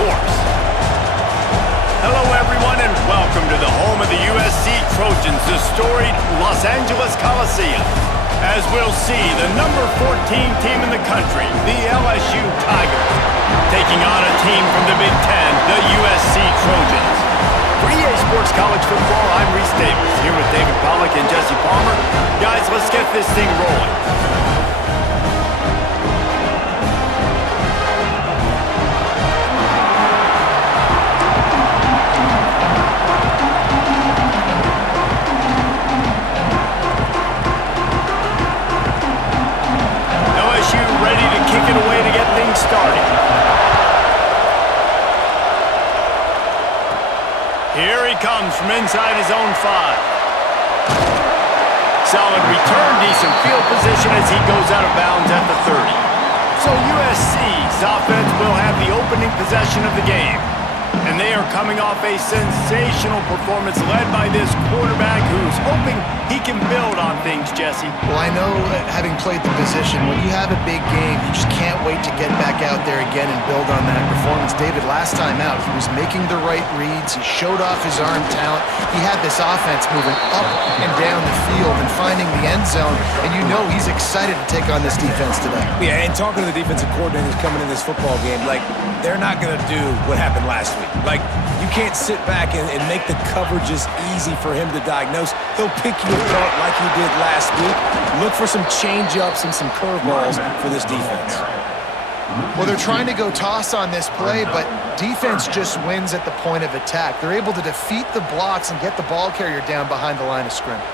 course. Hello, everyone, and welcome to the home of the USC Trojans, the storied Los Angeles Coliseum. As we'll see, the number 14 team in the country, the LSU Tigers, taking on a team from the Big Ten, the USC Trojans. For EA Sports College Football, I'm Reese Davis, here with David Pollack and Jesse Palmer. Guys, let's get this thing rolling. Away to get things started. Here he comes from inside his own 5. Solid return, decent field position as he goes out of bounds at the 30. So USC's offense will have the opening possession of the game. And they are coming off a sensational performance led by this quarterback who's hoping he can build on things, Jesse. Well, I know that having played the position, when you have a big game, you just can't wait to get back out there again and build on that performance. David, last time out, he was making the right reads. He showed off his arm talent. He had this offense moving up and down the field and finding the end zone. And you know he's excited to take on this defense today. Yeah, and talking to the defensive coordinators coming in this football game, like, they're not going to do what happened last week. Like, you can't sit back and make the coverages easy for him to diagnose. He'll pick you apart like he did last week. Look for some change-ups and some curveballs for this defense. Well, they're trying to go toss on this play, but defense just wins at the point of attack. They're able to defeat the blocks and get the ball carrier down behind the line of scrimmage.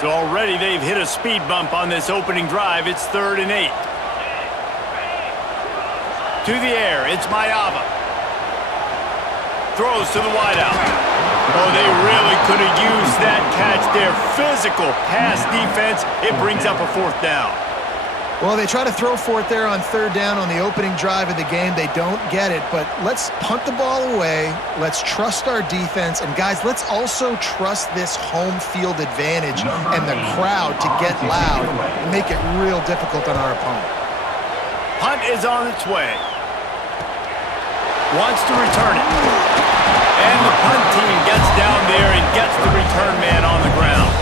So already they've hit a speed bump on this opening drive. It's 3rd and 8. To the air, it's Mayava. Throws to the wideout. Oh, they really could have used that catch there. Physical pass defense. It brings up a 4th down. Well, they try to throw for it there on 3rd down on the opening drive of the game. They don't get it, but let's punt the ball away. Let's trust our defense. And, guys, let's also trust this home field advantage and the crowd to get loud and make it real difficult on our opponent. Punt is on its way. Wants to return it. And the punt team gets down there and gets the return man on the ground.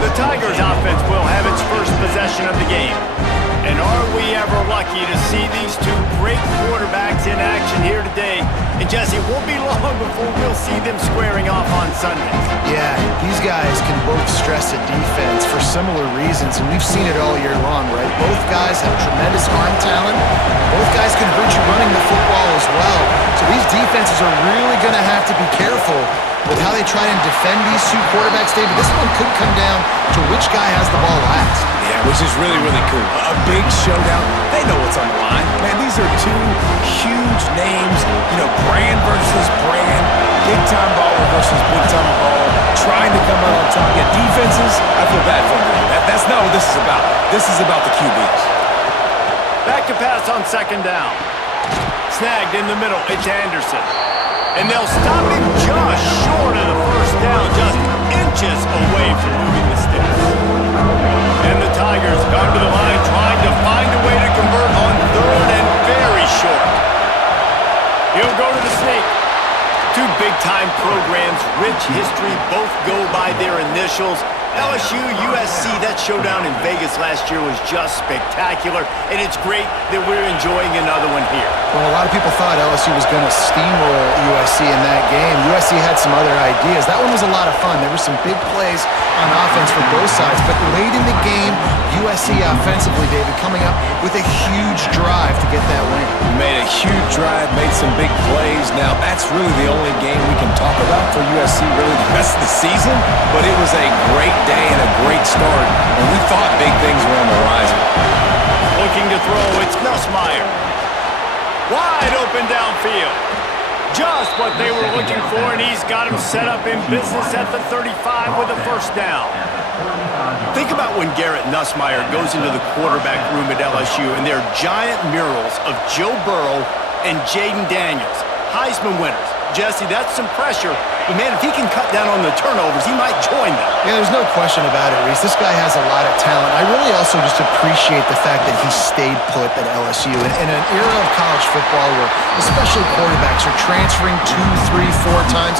The Tigers offense will have its first possession of the game. And are we ever lucky to see these two great quarterbacks in action here today? And Jesse, it won't be long before we'll see them squaring off on Sunday. Yeah, these guys can both stress a defense for similar reasons, and we've seen it all year long, right? Both guys have tremendous arm talent. Both guys can hurt you running the football as well. So these defenses are really going to have to be careful with how they try and defend these two quarterbacks, David. This one could come down to which guy has the ball last. Yeah, which is really, really cool. A big showdown. They know what's on the line. Man, these are two huge names. You know, brand versus brand. Big-time baller versus big-time baller. Trying to come out on top. Yeah, defenses, I feel bad for them. That's not what this is about. This is about the QBs. Back to pass on 2nd down. Snagged in the middle. It's Anderson. And they'll stop him just short of the 1st down, just inches away from moving the sticks. And the Tigers come to the line trying to find a way to convert on 3rd and very short. He'll go to the sneak. Two big-time programs, rich history, both go by their initials. LSU, USC, that showdown in Vegas last year was just spectacular, and it's great that we're enjoying another one here. Well, a lot of people thought LSU was going to steamroll USC in that game. USC had some other ideas. That one was a lot of fun. There were some big plays on offense for both sides, but late in the game, USC offensively, David, coming up with a huge drive to get that win. Made a huge drive, made some big plays. Now, that's really the only game we can talk about for USC really the rest of the season, but it was a great day and a great start, and we thought big things were on the horizon. Looking to throw, it's Nussmeier. Wide open downfield. Just what they were looking for, and he's got him set up in business at the 35 with a 1st down. Think about when Garrett Nussmeier goes into the quarterback room at LSU, and there are giant murals of Joe Burrow and Jaden Daniels, Heisman winners. Jesse, that's some pressure. But, man, if he can cut down on the turnovers, he might join them. Yeah, there's no question about it, Reese. This guy has a lot of talent. I really also just appreciate the fact that he stayed put at LSU. In an era of college football where especially quarterbacks are transferring 2, 3, 4 times,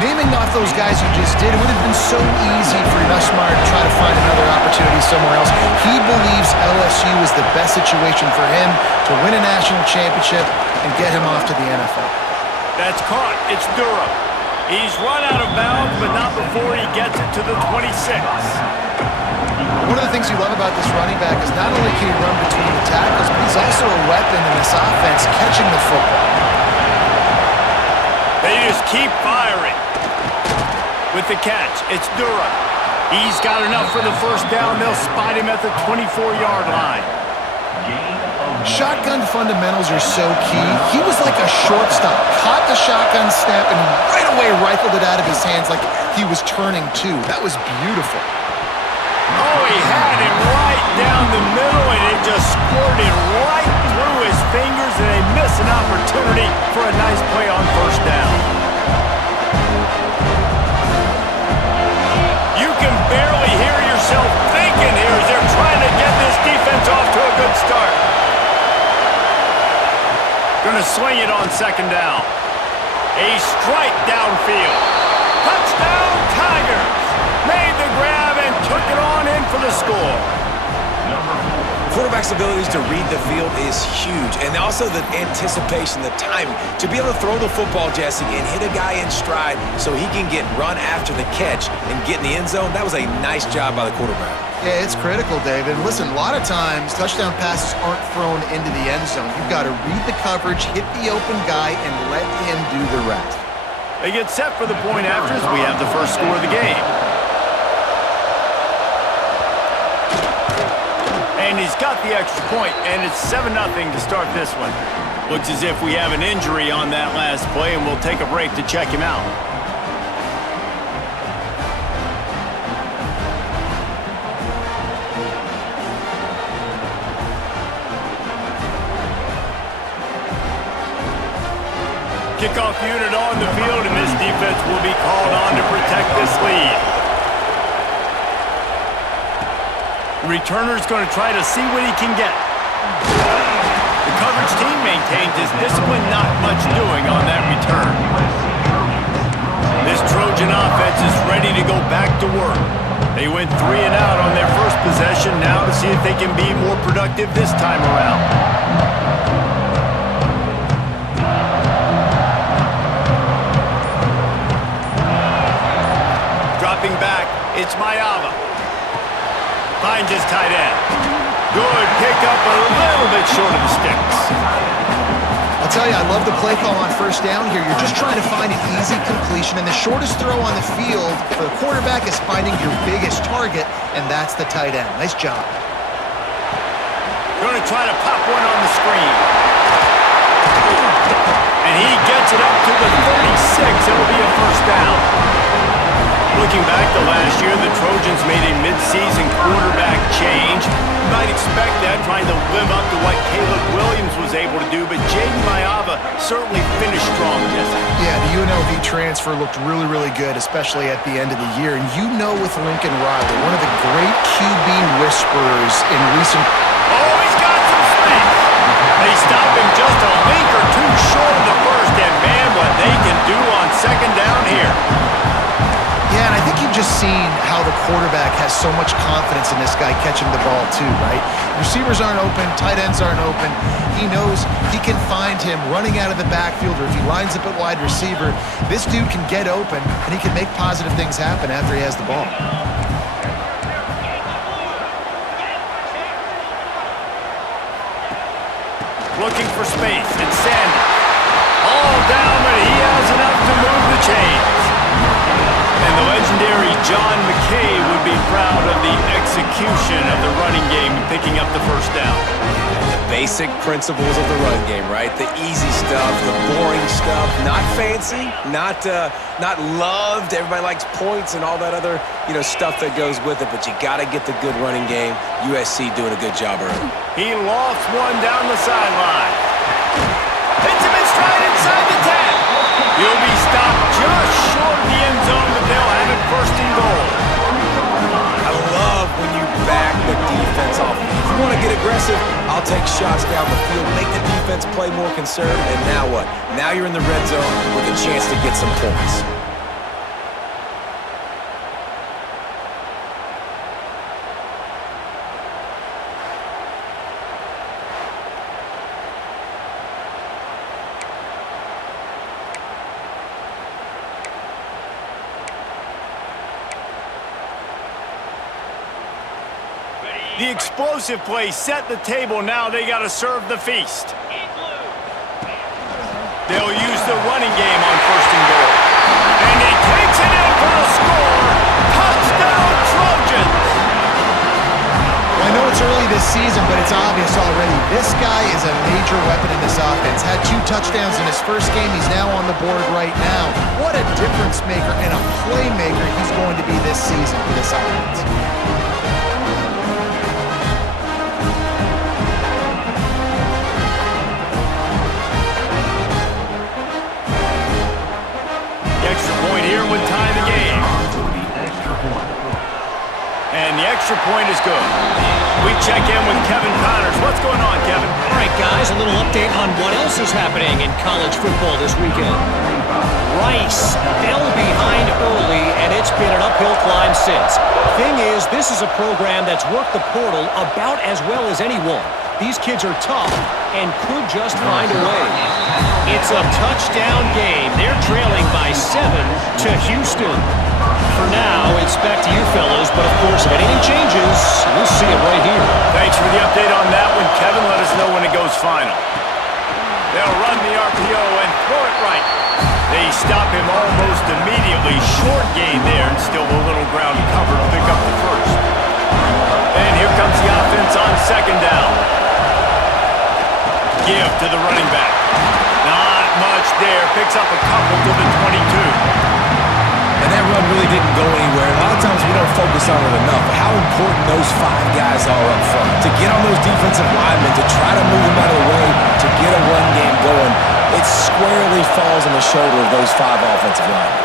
naming off those guys who just did, it would have been so easy for Nussmeier to try to find another opportunity somewhere else. He believes LSU is the best situation for him to win a national championship and get him off to the NFL. That's caught. It's Durham. He's run out of bounds, but not before he gets it to the 26. One of the things you love about this running back is not only can he run between the tackles, but he's also a weapon in this offense catching the football. They just keep firing. With the catch, it's Durham. He's got enough for the first down. They'll spot him at the 24-yard line. Shotgun fundamentals are so key. He was like a shortstop. Caught the shotgun snap and right away rifled it out of his hands like he was turning two. That was beautiful. Oh, he had it right down the middle, and it just squirted right through his fingers, and they miss an opportunity for a nice play on first down. You can barely hear yourself thinking here as they're trying to get this defense off to a good start. Going to swing it on second down. A strike downfield. Touchdown, Tigers! Made the grab and took it on in for the score. Quarterback's abilities to read the field is huge, and also the anticipation, the timing. To be able to throw the football, Jesse, and hit a guy in stride so he can get run after the catch and get in the end zone, that was a nice job by the quarterback. Yeah, it's critical, David. And listen, a lot of times touchdown passes aren't thrown into the end zone. You've got to read the coverage, hit the open guy, and let him do the rest. They get set for the point after as we have the first score of the game. And he's got the extra point, and it's 7-0 to start this one. Looks as if we have an injury on that last play, and we'll take a break to check him out. Kickoff unit on the field, and this defense will be called on to protect this lead. The returner's going to try to see what he can get. The coverage team maintains his discipline, not much doing on that return. This Trojan offense is ready to go back to work. They went 3 and out on their first possession, now to see if they can be more productive this time around. Dropping back, it's Mayava. Finds his tight end. Good pickup, a little bit short of the sticks. I'll tell you, I love the play call on first down here. You're just trying to find an easy completion, and the shortest throw on the field for the quarterback is finding your biggest target, and that's the tight end. Nice job. Going to try to pop one on the screen. And he gets it up to the 36. It'll be a first down. Looking back to last year, the Trojans made a mid-season quarterback change. You might expect that, trying to live up to what Caleb Williams was able to do, but Jaden Mayava certainly finished strong, Jesse. Yeah, the UNLV transfer looked really, really good, especially at the end of the year. And you know with Lincoln Riley, one of the great QB whisperers in recent... Oh, he's got some space. They stop him just a link or two short of the first, and man, what they can do on second down here. Yeah, and I think you've just seen how the quarterback has so much confidence in this guy catching the ball too, right? Receivers aren't open, tight ends aren't open. He knows he can find him running out of the backfield, or if he lines up at wide receiver, this dude can get open, and he can make positive things happen after he has the ball. Looking for space, it's Sanders. All down, but he has enough to move the chains. And the legendary John McKay would be proud of the execution of the running game and picking up the first down. The basic principles of the run game, right? The easy stuff, the boring stuff, not fancy, not loved. Everybody likes points and all that other, stuff that goes with it, but you got to get the good running game. USC doing a good job early. He lost one down the sideline. Hits him in stride inside the 10. He'll be want to get aggressive, I'll take shots down the field, make the defense play more conservative, and now what? Now you're in the red zone with a chance to get some points. The explosive play set the table. Now they got to serve the feast. They'll use the running game on 1st and goal. And he takes it in for the score. Touchdown, Trojans! Well, I know it's early this season, but it's obvious already. This guy is a major weapon in this offense. Had 2 touchdowns in his first game. He's now on the board right now. What a difference maker and a playmaker he's going to be this season for this offense. Here with tie the game. And the extra point is good. We check in with Kevin Connors. What's going on, Kevin? All right, guys, a little update on what else is happening in college football this weekend. Rice fell behind early, and it's been an uphill climb since. Thing is, this is a program that's worked the portal about as well as anyone. These kids are tough and could just find a way. It's a touchdown game. They're trailing by 7 to Houston. For now, it's back to you fellas, but of course, if anything changes, we'll see it right here. Thanks for the update on that one, Kevin. Let us know when it goes final. They'll run the RPO and throw it right. They stop him almost immediately. Short gain there, and still a little ground cover to pick up the first. And here comes the offense on 2nd down. Give to the running back. Not much there. Picks up a couple to the 22. And that run really didn't go anywhere. A lot of times we don't focus on it enough, but how important those 5 guys are up front. To get on those defensive linemen, to try to move them out of the way, to get a run game going, it squarely falls on the shoulder of those 5 offensive linemen.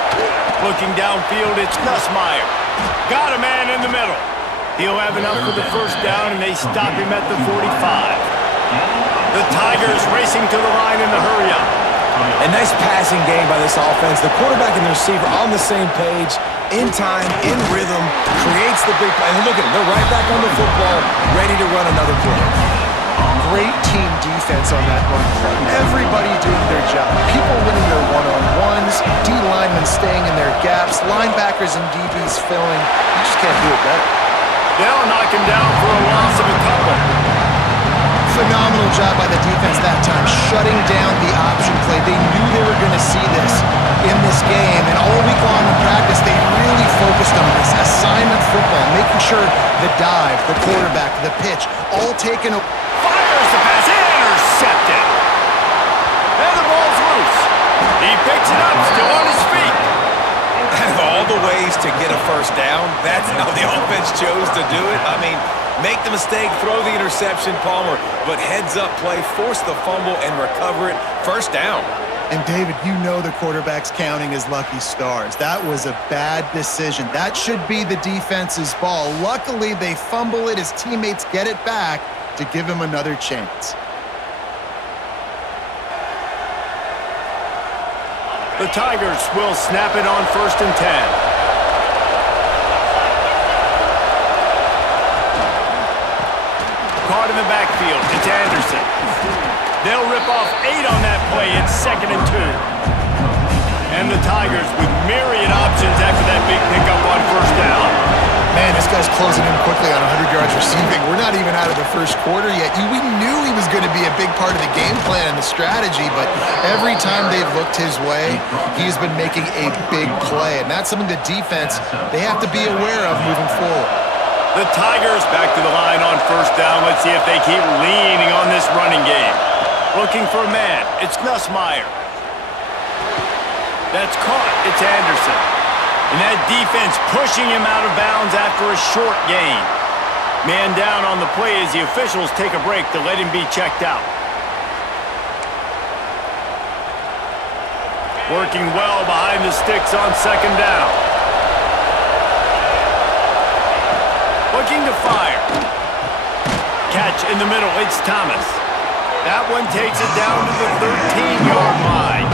Looking downfield, it's Nussmeier. Got a man in the middle. He'll have enough for the first down, and they stop him at the 45. The Tigers racing to the line in the hurry-up. A nice passing game by this offense. The quarterback and the receiver on the same page, in time, in rhythm, creates the big play. And look at them. They're right back on the football, ready to run another play. Great team defense on that run play. Everybody doing their job. People winning their one-on-ones, D linemen staying in their gaps, linebackers and DBs filling. You just can't do it better. They'll knock him down for a loss of a couple. Phenomenal job by the defense that time, shutting down the option play. They knew they were going to see this in this game, and all week long in practice, they really focused on this assignment football, making sure the dive, the quarterback, the pitch, all taken. Fires the pass, intercepted. And the ball's loose. He picks it up, still on his feet. Out of all the ways to get a first down, that's how the offense chose to do it. I mean, make the mistake, throw the interception, Palmer, but heads-up play, force the fumble, and recover it. First down. And, David, you know the quarterback's counting his lucky stars. That was a bad decision. That should be the defense's ball. Luckily, they fumble it. His teammates get it back to give him another chance. The Tigers will snap it on 1st and 10. Caught in the backfield. It's Anderson. They'll rip off 8 on that play. It's 2nd and 2. And the Tigers with myriad options after that big pickup on 1st down. Man, this guy's closing in quickly on 100 yards receiving. We're not even out of the first quarter yet. We knew he was going to be a big part of the game plan and the strategy, but every time they've looked his way, he's been making a big play. And that's something the defense, they have to be aware of moving forward. The Tigers back to the line on 1st down. Let's see if they keep leaning on this running game. Looking for a man. It's Nussmeier. That's caught. It's Anderson. And that defense pushing him out of bounds after a short gain. Man down on the play as the officials take a break to let him be checked out. Working well behind the sticks on 2nd down. Looking to fire. Catch catch in the middle. It's Thomas. That one takes it down to the 13-yard line.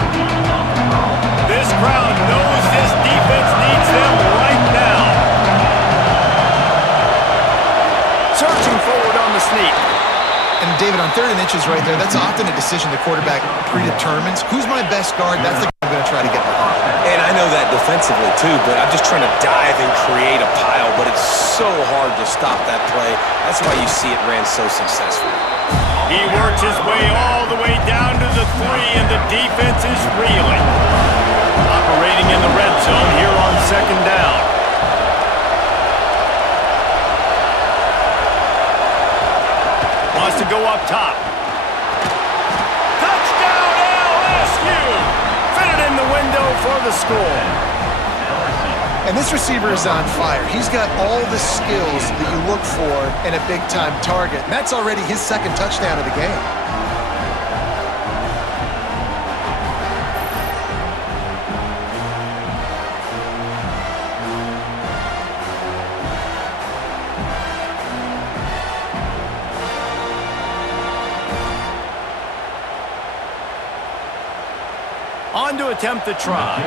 This crowd knows this defense needs them right now. Searching forward on the sneak. And David, on 3rd and inches right there, that's often a decision the quarterback predetermines. Who's my best guard? That's the guy I'm going to try to get behind. And I know that defensively too, but I'm just trying to dive and create a pile, but it's so hard to stop that play. That's why you see it ran so successfully. He works his way all the way down to the 3, and the defense is reeling. Operating in the red zone here on 2nd down. Wants to go up top. Touchdown LSU! Fit it in the window for the score. And this receiver is on fire. He's got all the skills that you look for in a big-time target. And that's already his 2nd touchdown of the game. On to attempt the try.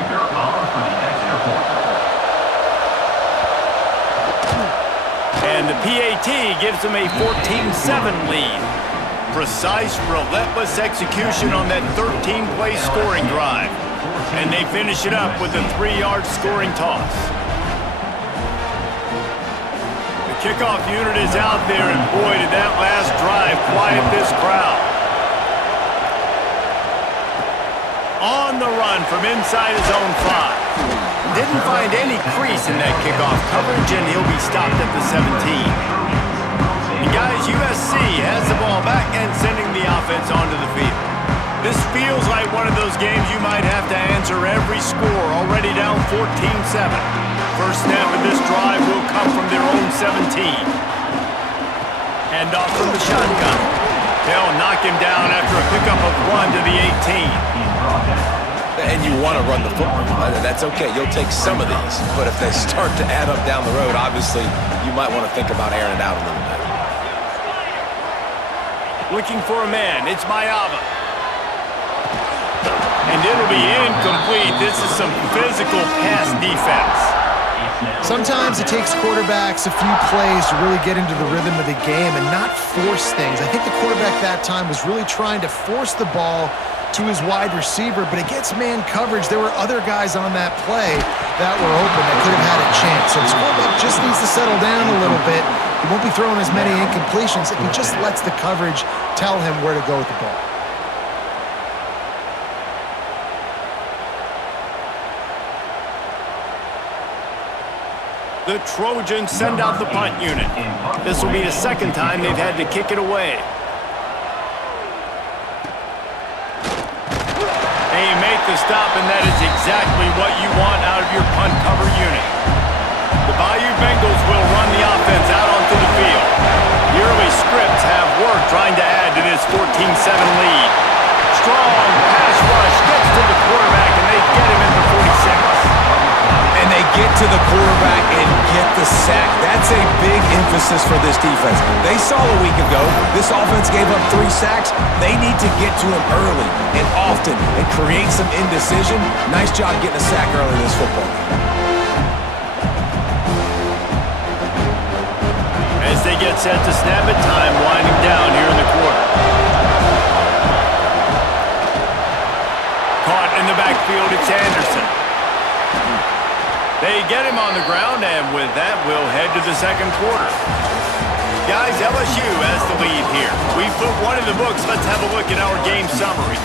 And the PAT gives them a 14-7 lead. Precise, relentless execution on that 13-play scoring drive. And they finish it up with a 3-yard scoring toss. The kickoff unit is out there, and boy, did that last drive quiet this crowd. On the run from inside his own 5. Didn't find any crease in that kickoff coverage, and he'll be stopped at the 17. And guys, USC has the ball back and sending the offense onto the field. This feels like one of those games you might have to answer every score, already down 14-7. First snap of this drive will come from their own 17. Hand off from the shotgun. They'll knock him down after a pickup of 1 to the 18. And you want to run the football. That's okay. You'll take some of these. But if they start to add up down the road, obviously, you might want to think about airing it out a little bit. Looking for a man. It's Mayava. And it'll be incomplete. This is some physical pass defense. Sometimes it takes quarterbacks a few plays to really get into the rhythm of the game and not force things. I think the quarterback that time was really trying to force the ball to his wide receiver, but against man coverage, there were other guys on that play that were open that could have had a chance. So the quarterback just needs to settle down a little bit. He won't be throwing as many incompletions if he just lets the coverage tell him where to go with the ball. The Trojans send out the punt unit. This will be the 2nd time they've had to kick it away. They make the stop, and that is exactly what you want out of your punt cover unit. The Bayou Bengals will run the offense out onto the field. The early scripts have worked trying to add to this 14-7 lead. Strong pass rush gets to the quarterback, and they get him at the 46. And they get to the quarterback and get the sack. That's a big emphasis for this defense. They saw a week ago, this offense gave up 3 sacks. They need to get to him early and often and create some indecision. Nice job getting a sack early in this football game. As they get set to snap it, time winding down here in the quarter. Caught in the backfield, it's Anderson. They get him on the ground, and with that, we'll head to the 2nd quarter. Guys, LSU has the lead here. We put one in the books. Let's have a look at our game summary.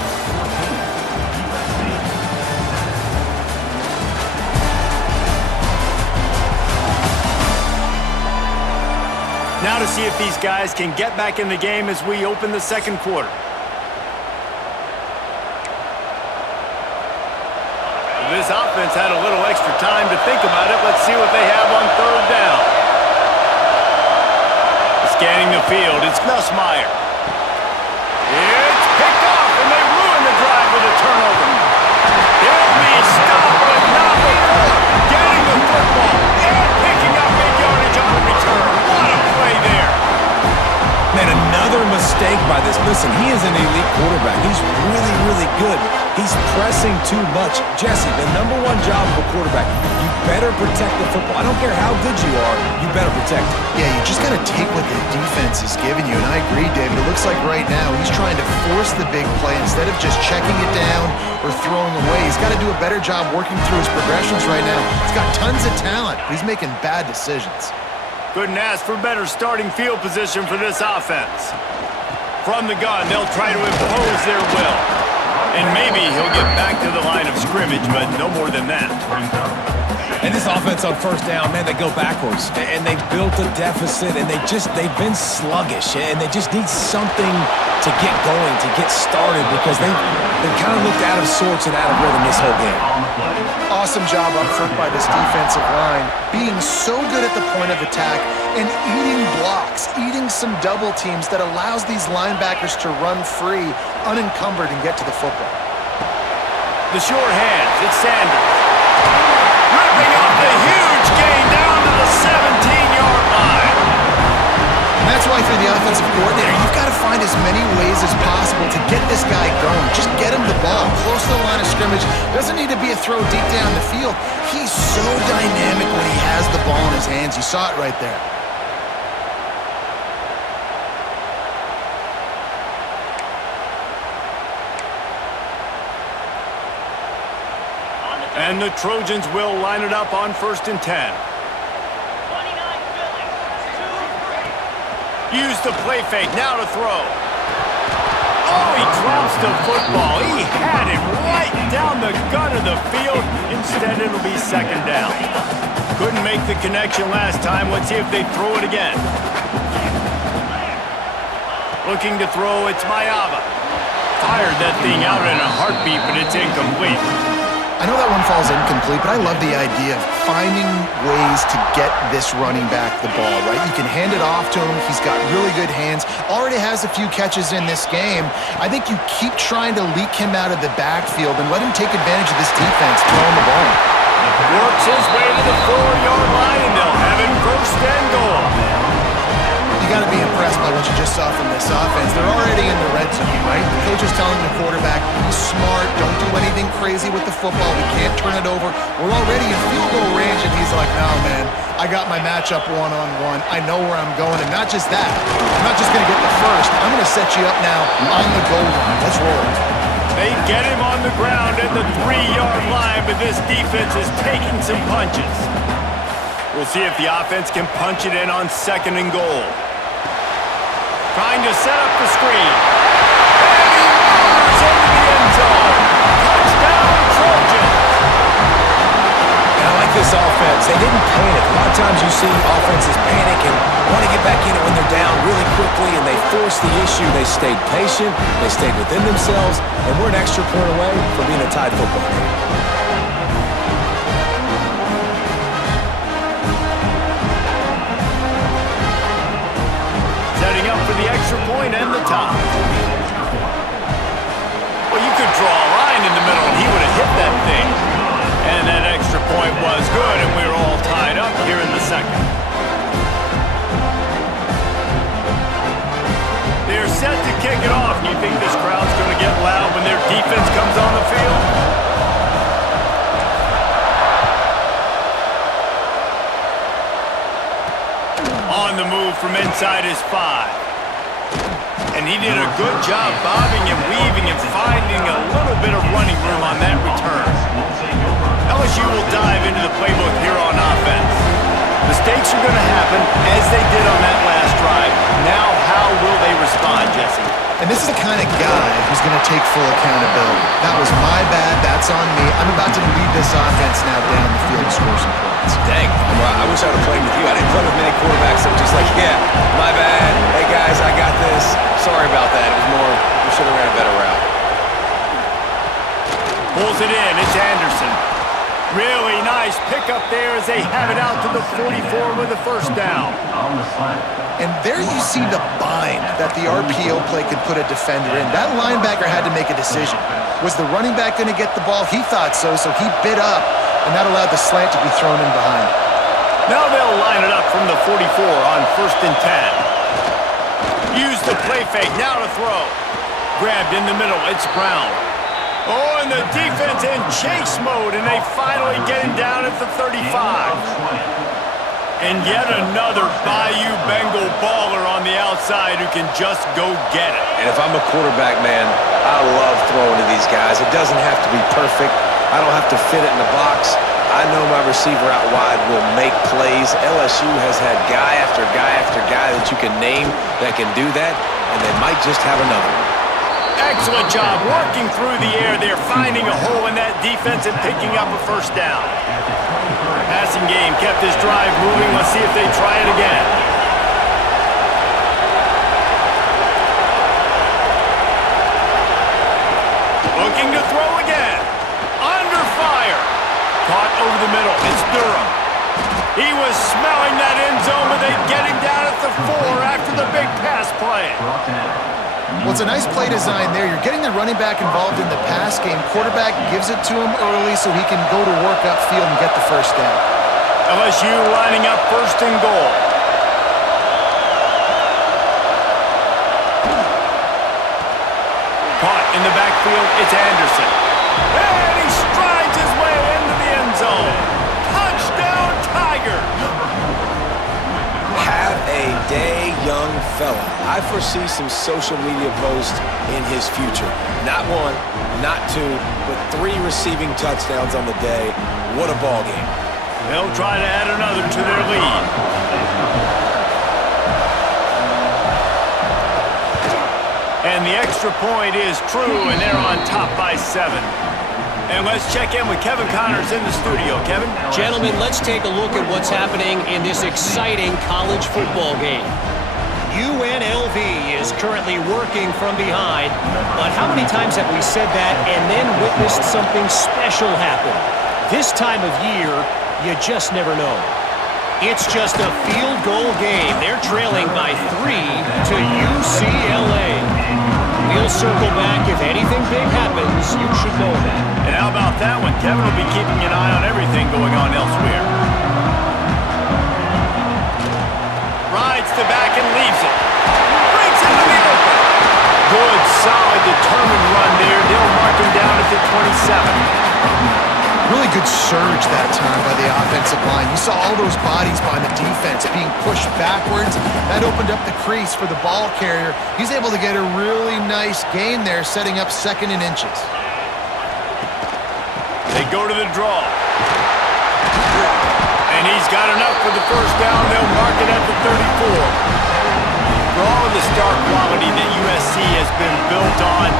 Now to see if these guys can get back in the game as we open the 2nd quarter. This offense had a little extra time to think about it. Let's see what they have on 3rd down. Scanning the field, it's Nussmeier. It's picked off, and they ruin the drive with a turnover. He'll be stopped, but not before getting the football and picking up big yardage on the return. What a play there. Man, another good. He's pressing too much. Jesse, the number one job of a quarterback, you better protect the football. I don't care how good you are, you better protect it. Yeah, you just got to take what the defense is giving you, and I agree, David. It looks like right now he's trying to force the big play instead of just checking it down or throwing away. He's got to do a better job working through his progressions right now. He's got tons of talent, but he's making bad decisions. Couldn't ask for better starting field position for this offense. From the gun, they'll try to impose their will. And maybe he'll get back to the line of scrimmage, but no more than that. And this offense on first down, man, they go backwards. And they've built a deficit, and they've been sluggish. And they just need something to get going, to get started, because they've kind of looked out of sorts and out of rhythm this whole game. Awesome job up front by this defensive line, being so good at the point of attack and eating blocks, eating some double teams that allows these linebackers to run free, unencumbered, and get to the football. The short hands, it's Sanders. Ripping up the huge gain down to the 17-yard line. And that's why for the offensive coordinator, you've got to find as many ways as possible to get this guy going. Just get him the ball close to the line of scrimmage. Doesn't need to be a throw deep down the field. He's so dynamic when he has the ball in his hands. You saw it right there. And the Trojans will line it up on 1st and 10. Use the play fake, now to throw. Oh, he drops the football. He had it right down the gut of the field. Instead, it'll be 2nd down. Couldn't make the connection last time. Let's see if they throw it again. Looking to throw, it's Mayava. Fired that thing out in a heartbeat, but it's incomplete. I know that one falls incomplete, but I love the idea of finding ways to get this running back the ball, right? You can hand it off to him. He's got really good hands. Already has a few catches in this game. I think you keep trying to leak him out of the backfield and let him take advantage of this defense, throwing the ball. Works his way to the 4-yard line, and they'll have him 1st and goal. You got to be impressed by what you just saw from this offense. They're already in the red zone, right? The coach is telling the quarterback, be smart, don't do anything crazy with the football. We can't turn it over. We're already in field goal range, and he's like, no, man, I got my matchup one-on-one. I know where I'm going, and not just that. I'm not just going to get the first. I'm going to set you up now on the goal line. Let's roll. They get him on the ground at the 3-yard line, but this defense is taking some punches. We'll see if the offense can punch it in on 2nd and goal. Trying to set up the screen. And he runs into the end zone. Touchdown, Trojans. And I like this offense. They didn't panic. A lot of times you see offenses panic and want to get back in it when they're down really quickly, and they force the issue. They stayed patient. They stayed within themselves, and we're an extra point away from being a tied football game. Setting up for the extra point and the top. Well, you could draw a line in the middle and he would have hit that thing. And that extra point was good, and we're all tied up here in the 2nd. They're set to kick it off. Do you think this crowd's going to get loud when their defense comes on the field? On the move from inside his 5. And he did a good job bobbing and weaving and finding a little bit of running room on that return. LSU will dive into the playbook here on offense. Mistakes are going to happen, as they did on that last drive. Now, how will they respond, Jesse? And this is the kind of guy who's going to take full accountability. That was my bad. That's on me. I'm about to lead this offense now down the field and score some points. Dang, I wish I would have played with you. I didn't play with many quarterbacks that were just like, yeah, my bad. Hey, guys, I got this. Sorry about that. It was more, we should have ran a better route. Pulls it in. It's Anderson. Really nice pickup there as they have it out to the 44 with a 1st down. And there you see the bind that the RPO play could put a defender in. That linebacker had to make a decision. Was the running back going to get the ball? He thought so, so he bit up, and that allowed the slant to be thrown in behind. Now they'll line it up from the 44 on 1st and 10. Use the play fake, now to throw. Grabbed in the middle, it's Brown. Oh, and the defense in chase mode, and they finally get him down at the 35. And yet another Bayou Bengal baller on the outside who can just go get it. And if I'm a quarterback, man, I love throwing to these guys. It doesn't have to be perfect. I don't have to fit it in the box. I know my receiver out wide will make plays. LSU has had guy after guy after guy that you can name that can do that, and they might just have another one. Excellent job working through the air there, finding a hole in that defense and picking up a first down. Passing game kept this drive moving. Let's see if they try it again. Looking to throw again. Under fire. Caught over the middle. It's Durham. He was smelling that end zone, but they get him down at the 4 after the big pass play. Well, it's a nice play design there. You're getting the running back involved in the pass game. Quarterback gives it to him early so he can go to work upfield and get the first down. LSU lining up first and goal. Caught in the backfield, it's Anderson. And he strides his way into the end zone. Touchdown, Tigers! Have a day, young fella. I foresee some social media posts in his future. Not one, not two, but 3 receiving touchdowns on the day. What a ball game. They'll try to add another to their lead. And the extra point is true, and they're on top by 7. And let's check in with Kevin Connors in the studio. Kevin? Gentlemen, let's take a look at what's happening in this exciting college football game. UNLV is currently working from behind, but how many times have we said that and then witnessed something special happen? This time of year, you just never know. It's just a field goal game. They're trailing by 3 to UCLA. We'll circle back if anything big happens. You should know that. And how about that one? Kevin will be keeping an eye on everything going on elsewhere. Rides the back and leaves it. Breaks into the open. Good, solid, determined run there. They'll mark him down at the 27. Really good surge that time by the offensive line. You saw all those bodies behind the defense being pushed backwards. That opened up the crease for the ball carrier. He's able to get a really nice gain there, setting up 2nd and inches. They go to the draw. And he's got enough for the first down. They'll mark it at the 34. For all of the star quality that USC has been built on,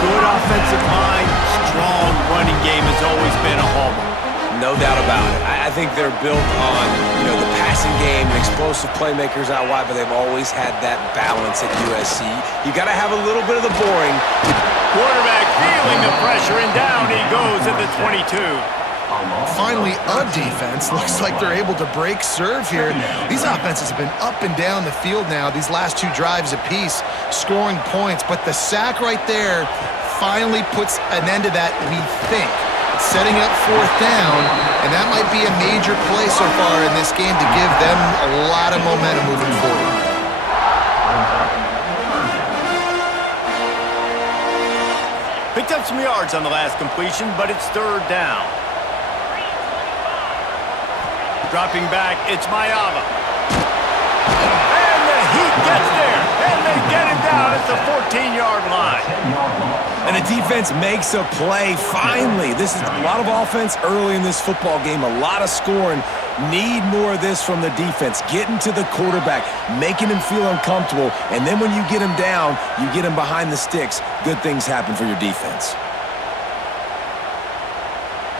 good offensive line, strong running game has always been a hallmark. No doubt about it. I think they're built on, the passing game and explosive playmakers out wide, but they've always had that balance at USC. You got to have a little bit of the boring. Quarterback feeling the pressure, and down he goes at the 22. Finally, a defense. Looks like they're able to break serve here. These offenses have been up and down the field now, these last 2 drives apiece, scoring points. But the sack right there finally puts an end to that, we think. It's setting up 4th down, and that might be a major play so far in this game to give them a lot of momentum moving forward. Picked up some yards on the last completion, but it's 3rd down. Dropping back, it's Mayava. And the Heat gets there, and they get him down at the 14-yard line. And the defense makes a play, finally. This is a lot of offense early in this football game, a lot of scoring. Need more of this from the defense. Getting to the quarterback, making him feel uncomfortable, and then when you get him down, you get him behind the sticks. Good things happen for your defense.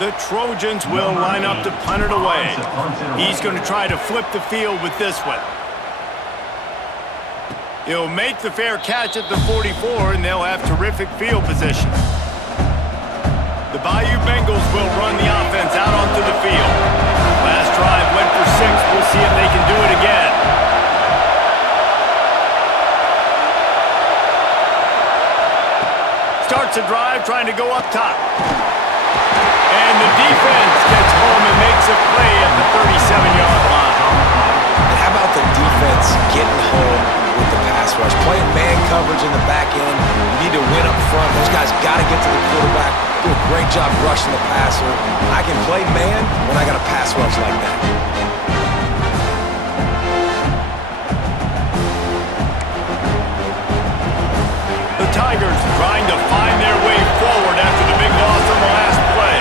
The Trojans will line up to punt it away. He's going to try to flip the field with this one. He'll make the fair catch at the 44, and they'll have terrific field position. The Bayou Bengals will run the offense out onto the field. Last drive went for 6. We'll see if they can do it again. Starts a drive trying to go up top. And the defense gets home and makes a play at the 37-yard line. And how about the defense getting home with the pass? pass rush. Playing man coverage in the back end. You need to win up front. Those guys got to get to the quarterback. Do a great job rushing the passer. I can play man when I got a pass rush like that. The Tigers trying to find their way forward after the big loss on the last play.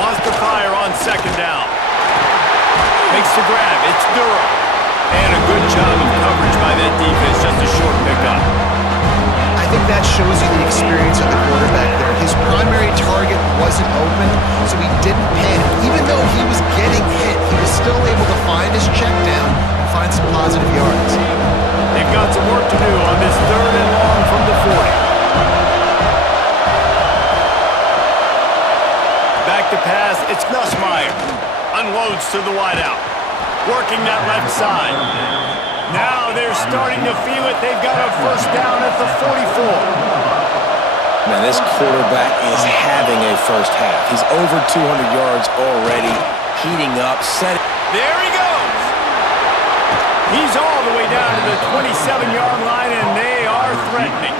Wants to fire on second down. Makes the grab. It's Durham. And a good job of coverage by that defense. Just a short pickup. I think that shows you the experience of the quarterback there. His primary target wasn't open, so he didn't panic. Even though he was getting hit, he was still able to find his check down and find some positive yards. They've got some work to do on this 3rd and long from the 40. Back to pass, it's Nussmeier. Unloads to the wideout. Working that left side. Now they're starting to feel it. They've got a first down at the 44. Man, this quarterback is having a first half. He's over 200 yards already, heating up, set. There he goes. He's all the way down to the 27-yard line, and they are threatening.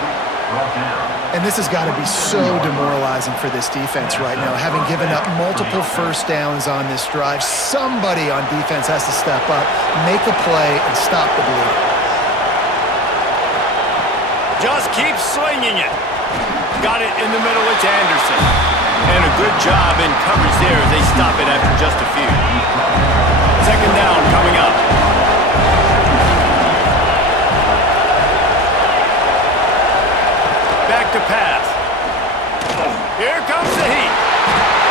And this has got to be so demoralizing for this defense right now, having given up multiple first downs on this drive. Somebody on defense has to step up, make a play, and stop the bleeding. Just keep slinging it. Got it in the middle. It's Anderson. And a good job in coverage there as they stop it after just a few. Second down coming up. Back to pass. Here comes the heat.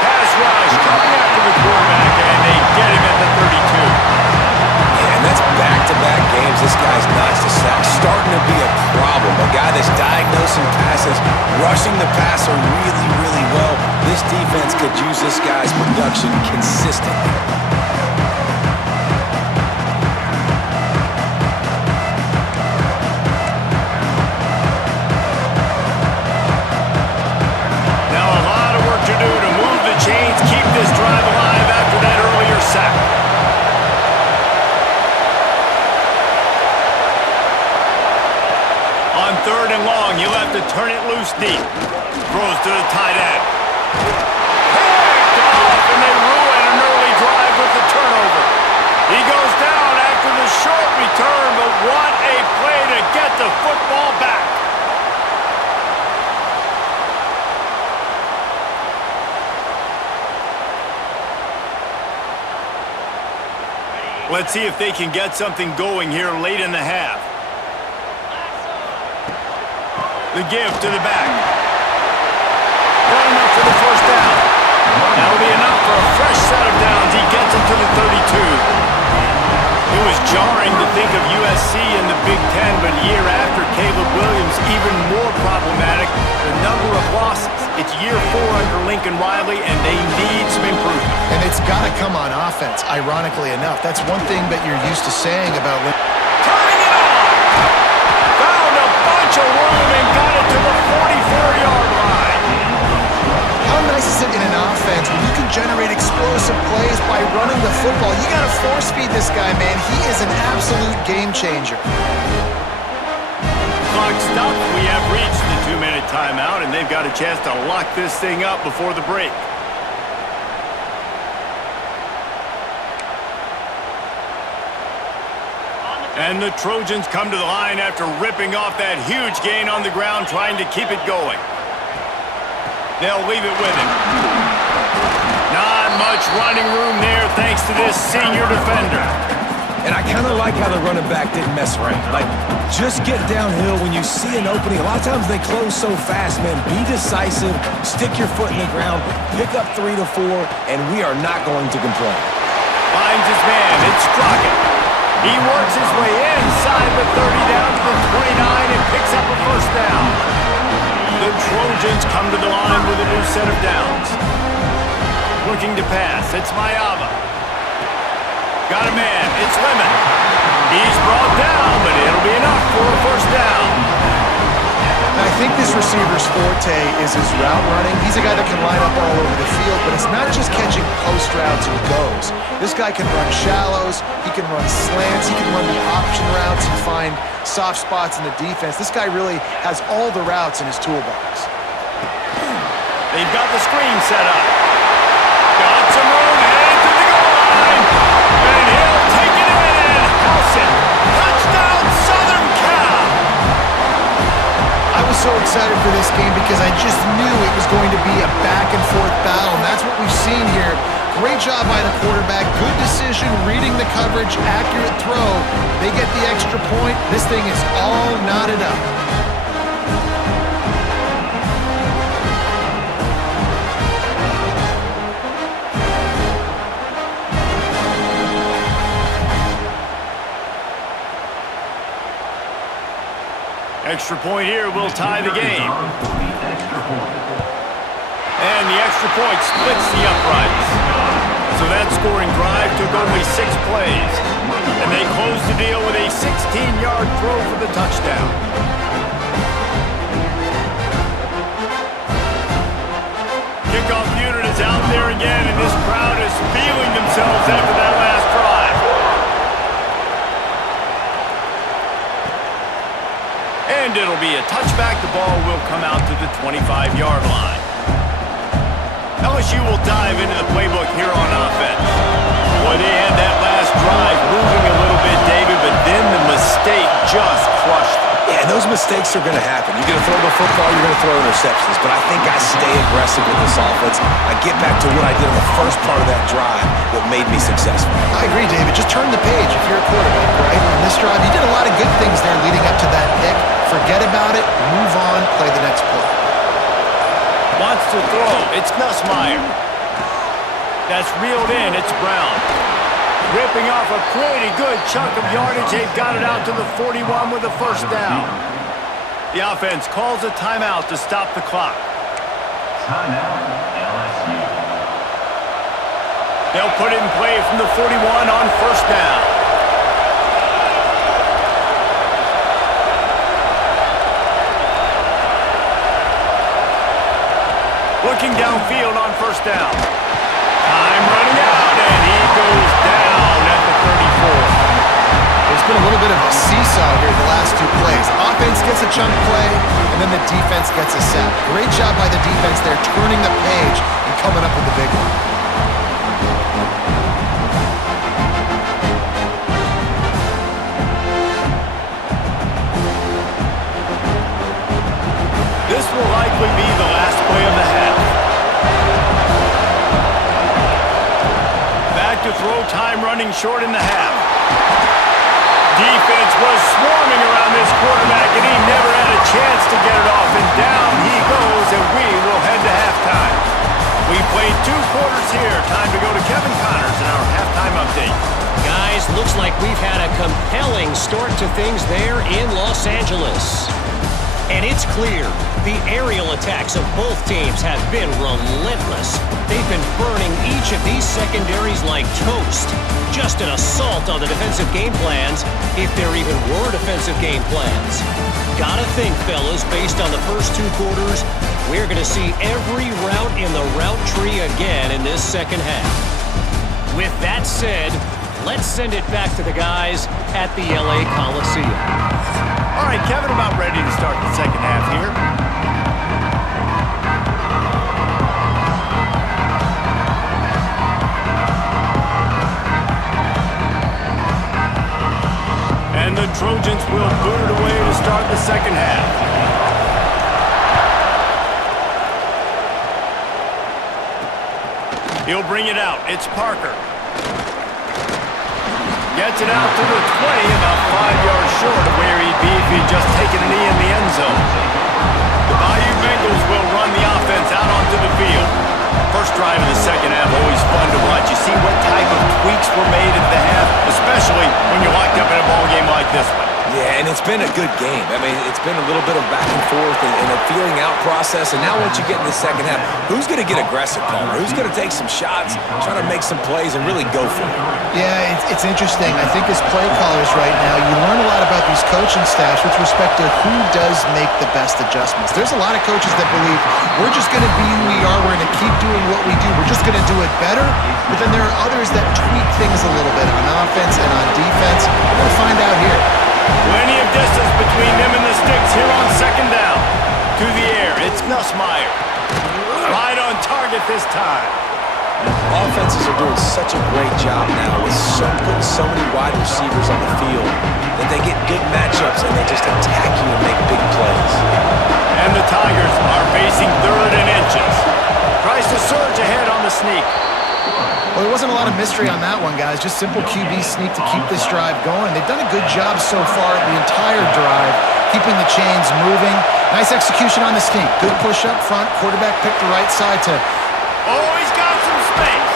Pass rush coming after the quarterback, and they get him at the 32. Yeah, and that's back-to-back games. This guy's not to sack. Starting to be a problem. A guy that's diagnosing passes, rushing the passer really, really well. This defense could use this guy's production consistently. Turn it loose deep. Throws to the tight end. Picked off, and they ruin an early drive with the turnover. He goes down after the short return, but what a play to get the football back. Let's see if they can get something going here late in the half. The give to the back. Not enough for the first down. That'll be enough for a fresh set of downs. He gets it to the 32. It was jarring to think of USC in the Big Ten, but a year after Caleb Williams, even more problematic, the number of losses. It's year 4 under Lincoln Riley, and they need some improvement. And it's got to come on offense, ironically enough. That's one thing that you're used to saying about Lincoln. Turning it on! Found a bunch of room and got it to the 44-yard line. How nice is it in an offense when you can generate explosive plays by running the football? You got to force feed this guy, man. He is an absolute game changer. Clock stopped. We have reached the 2-minute timeout, and they've got a chance to lock this thing up before the break. And the Trojans come to the line after ripping off that huge gain on the ground, trying to keep it going. They'll leave it with him. Not much running room there thanks to this senior defender. And I kind of like how the running back didn't mess around. Like, just get downhill when you see an opening. A lot of times they close so fast, man. Be decisive, stick your foot in the ground, pick up 3 to 4, and we are not going to complain. Finds his man. It's Crockett. He works his way inside the 30 down to the 29 and picks up a first down. The Trojans come to the line with a new set of downs. Looking to pass. It's Mayava. Got a man. It's Lemon. He's brought down, but it'll be enough for a first down. I think this receiver's forte is his route running. He's a guy that can line up all over the field, but it's not just catching post routes and goes. This guy can run shallows, he can run slants, he can run the option routes and find soft spots in the defense. This guy really has all the routes in his toolbox. They've got the screen set up. Got some room, headed to the goal line. And he'll take it in and house it. Touchdown, Southern Cal! I was so excited for this game because I just knew it was going to be a back-and-forth battle, and that's what we've seen here. Great job by the quarterback, good decision, reading the coverage, accurate throw. They get the extra point. This thing is all knotted up. Extra point here will tie the game. And the extra point splits the uprights. So that scoring drive took only 6 plays. And they closed the deal with a 16-yard throw for the touchdown. Kickoff unit is out there again, and this crowd is feeling themselves after that last drive. And it'll be a touchback. The ball will come out to the 25-yard line. LSU will dive into the playbook here on offense. Boy, they had that last drive moving a little bit, David, but then the mistake just crushed them. Yeah, and those mistakes are going to happen. You're going to throw the football, you're going to throw interceptions. But I think I stay aggressive with this offense. I get back to what I did in the first part of that drive that made me successful. I agree, David. Just turn the page if you're a quarterback, right? On this drive, you did a lot of good things there leading up to that pick. Forget about it, move on, play the next play. Wants to throw. It's Nussmeier. That's reeled in. It's Brown. Ripping off a pretty good chunk of yardage. They've got it out to the 41 with a first down. The offense calls a timeout to stop the clock. Timeout, LSU. They'll put it in play from the 41 on first down. Looking downfield on first down. Time running out, and he goes down at the 34. There's been a little bit of a seesaw here the last 2 plays. Offense gets a chunk play, and then the defense gets a sack. Great job by the defense there, turning the page and coming up with the big one. This will likely be the last play of the half. Back to throw, time running short in the half. Defense was swarming around this quarterback, and he never had a chance to get it off. And down he goes, and we will head to halftime. We played 2 quarters here. Time to go to Kevin Connors in our halftime update. Guys, looks like we've had a compelling start to things there in Los Angeles. And it's clear, the aerial attacks of both teams have been relentless. They've been burning each of these secondaries like toast. Just an assault on the defensive game plans, if there even were defensive game plans. Gotta think, fellas, based on the first 2 quarters, we're gonna see every route in the route tree again in this second half. With that said, let's send it back to the guys at the LA Coliseum. All right, Kevin, about ready to start the second half here. And the Trojans will boot it away to start the second half. He'll bring it out. It's Parker. Gets it out to the 20, about 5 yards short of where he'd be if he'd just taken a knee in the end zone. The Bayou Bengals will run the offense out onto the field. First drive of the second half, always fun to watch. You see what type of tweaks were made at the half, especially when you're locked up in a ball game like this one. Yeah, and it's been a good game. I mean, it's been a little bit of back and forth and a feeling out process. And now once you get in the second half, who's going to get aggressive, Palmer? Who's going to take some shots, try to make some plays, and really go for it? Yeah, it's interesting. I think as play callers right now, you learn a lot about these coaching staffs with respect to who does make the best adjustments. There's a lot of coaches that believe we're just going to be who we are. We're going to keep doing what we do. We're just going to do it better. But then there are others that tweak things a little bit on offense and on defense. We're going to find out here. Plenty of distance between them and the sticks here on second down. To the air, it's Nussmeier. Right on target this time. Offenses are doing such a great job now with putting so many wide receivers on the field that they get good matchups and they just attack you and make big plays. And the Tigers are facing 3rd and inches. Tries to surge ahead on the sneak. Well, there wasn't a lot of mystery on that one, guys. Just simple QB sneak to keep this drive going. They've done a good job so far the entire drive, keeping the chains moving. Nice execution on the sneak. Good push up front. Quarterback picked the right side to... Oh, he's got some space.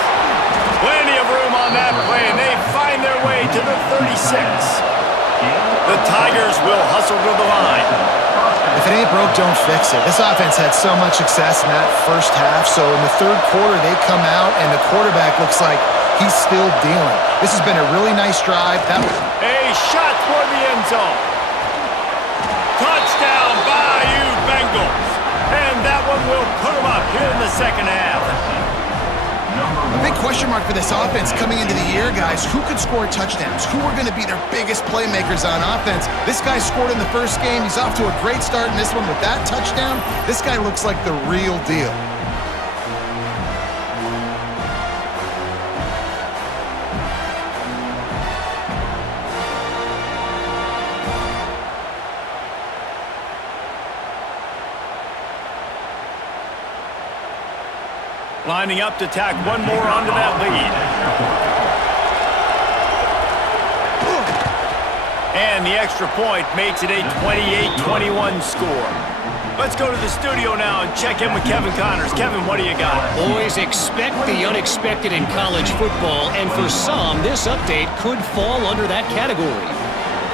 Plenty of room on that play, and they find their way to the 36. The Tigers will hustle to the line. If it ain't broke, don't fix it. This offense had so much success in that first half, so in the third quarter, they come out, and the quarterback looks like he's still dealing. This has been a really nice drive. A shot toward the end zone. Touchdown, Bayou Bengals. And that one will put them up here in the second half. A big question mark for this offense coming into the year, guys. Who could score touchdowns? Who are going to be their biggest playmakers on offense? This guy scored in the first game. He's off to a great start in this one with that touchdown. This guy looks like the real deal. Lining up to tack one more onto that lead. And the extra point makes it a 28-21 score. Let's go to the studio now and check in with Kevin Connors. Kevin, what do you got? Boys, expect the unexpected in college football, and for some, this update could fall under that category.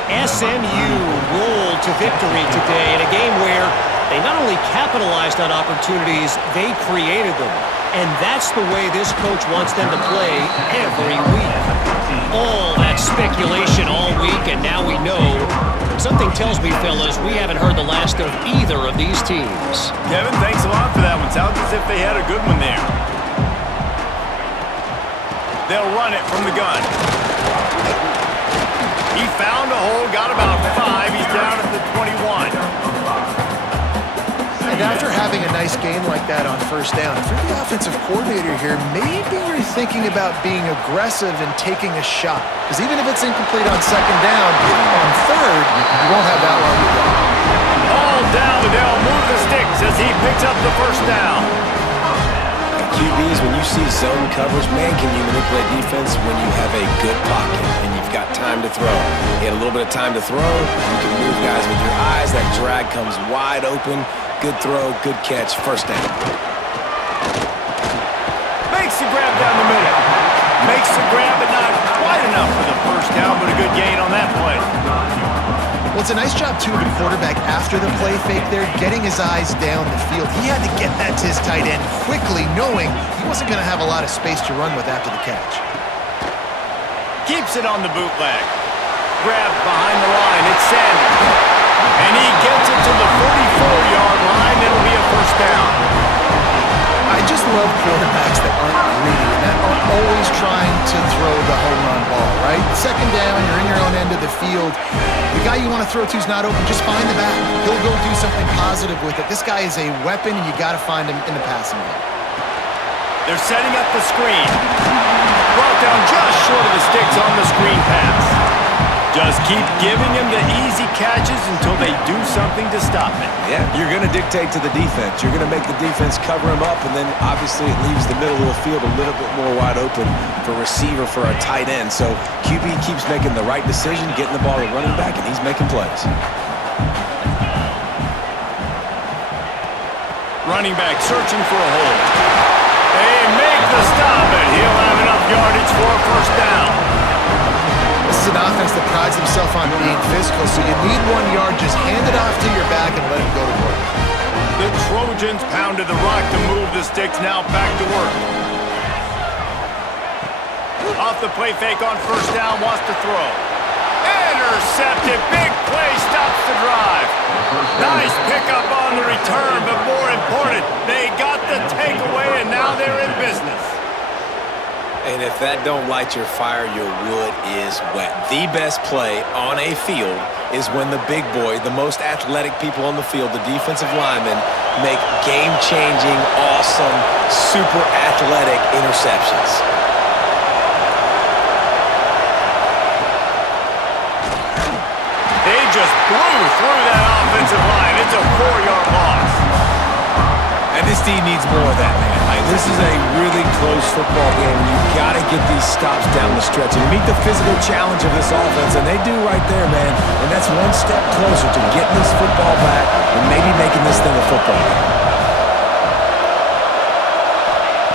SMU rolled to victory today in a game where they not only capitalized on opportunities, they created them. And that's the way this coach wants them to play every week. All that speculation all week, and now we know. Something tells me, fellas, we haven't heard the last of either of these teams. Kevin, thanks a lot for that one. Sounds as if they had a good one there. They'll run it from the gun. He found a hole, got about 5. He's down at the 21. And after having a nice game like that on first down, if you're the offensive coordinator here, maybe you're thinking about being aggressive and taking a shot. Because even if it's incomplete on second down, on third, you won't have that long to go. All down, they'll move the sticks as he picks up the first down. QBs, when you see zone coverage, man, can you manipulate defense when you have a good pocket and you've got time to throw. You had a little bit of time to throw. You can move guys with your eyes. That drag comes wide open. Good throw, good catch, first down. Makes the grab down the middle. Makes the grab, but not quite enough for the first down, but a good gain on that play. Well, it's a nice job, too, of the quarterback after the play fake there, getting his eyes down the field. He had to get that to his tight end quickly, knowing he wasn't going to have a lot of space to run with after the catch. Keeps it on the bootleg. Grabbed behind the line. It's Sanders. And he gets it to the 44-yard line. It'll be a first down. I just love quarterbacks that aren't greedy and that aren't always trying to throw the home run ball, right? Second down, you're in your own end of the field. The guy you want to throw to is not open. Just find the back. He'll go do something positive with it. This guy is a weapon, and you got to find him in the passing game. They're setting up the screen. Brought down just short of the sticks on the screen pass. Just keep giving him the easy catches until they do something to stop it. Yeah, you're going to dictate to the defense. You're going to make the defense cover him up, and then obviously it leaves the middle of the field a little bit more wide open for receiver for a tight end. So QB keeps making the right decision, getting the ball to running back, and he's making plays. Running back searching for a hole. They make the stop, and he'll have enough yardage for a first down. The is an offense that prides themselves on being physical, so you need 1 yard, just hand it off to your back and let him go to work. The Trojans pounded the rock to move the sticks, now back to work. Off the play fake on first down, wants to throw. Intercepted, big play, stops the drive. Nice pickup on the return, but more important, they got the takeaway and now they're in business. And if that don't light your fire, your wood is wet. The best play on a field is when the big boy, the most athletic people on the field, the defensive linemen, make game-changing, awesome, super athletic interceptions. They just blew through that offensive line. It's a 4-yard loss. And this team needs more of that, man. Like, this is a really close football game. You got to get these stops down the stretch and meet the physical challenge of this offense, and they do right there, man. And that's one step closer to getting this football back and maybe making this thing a football game.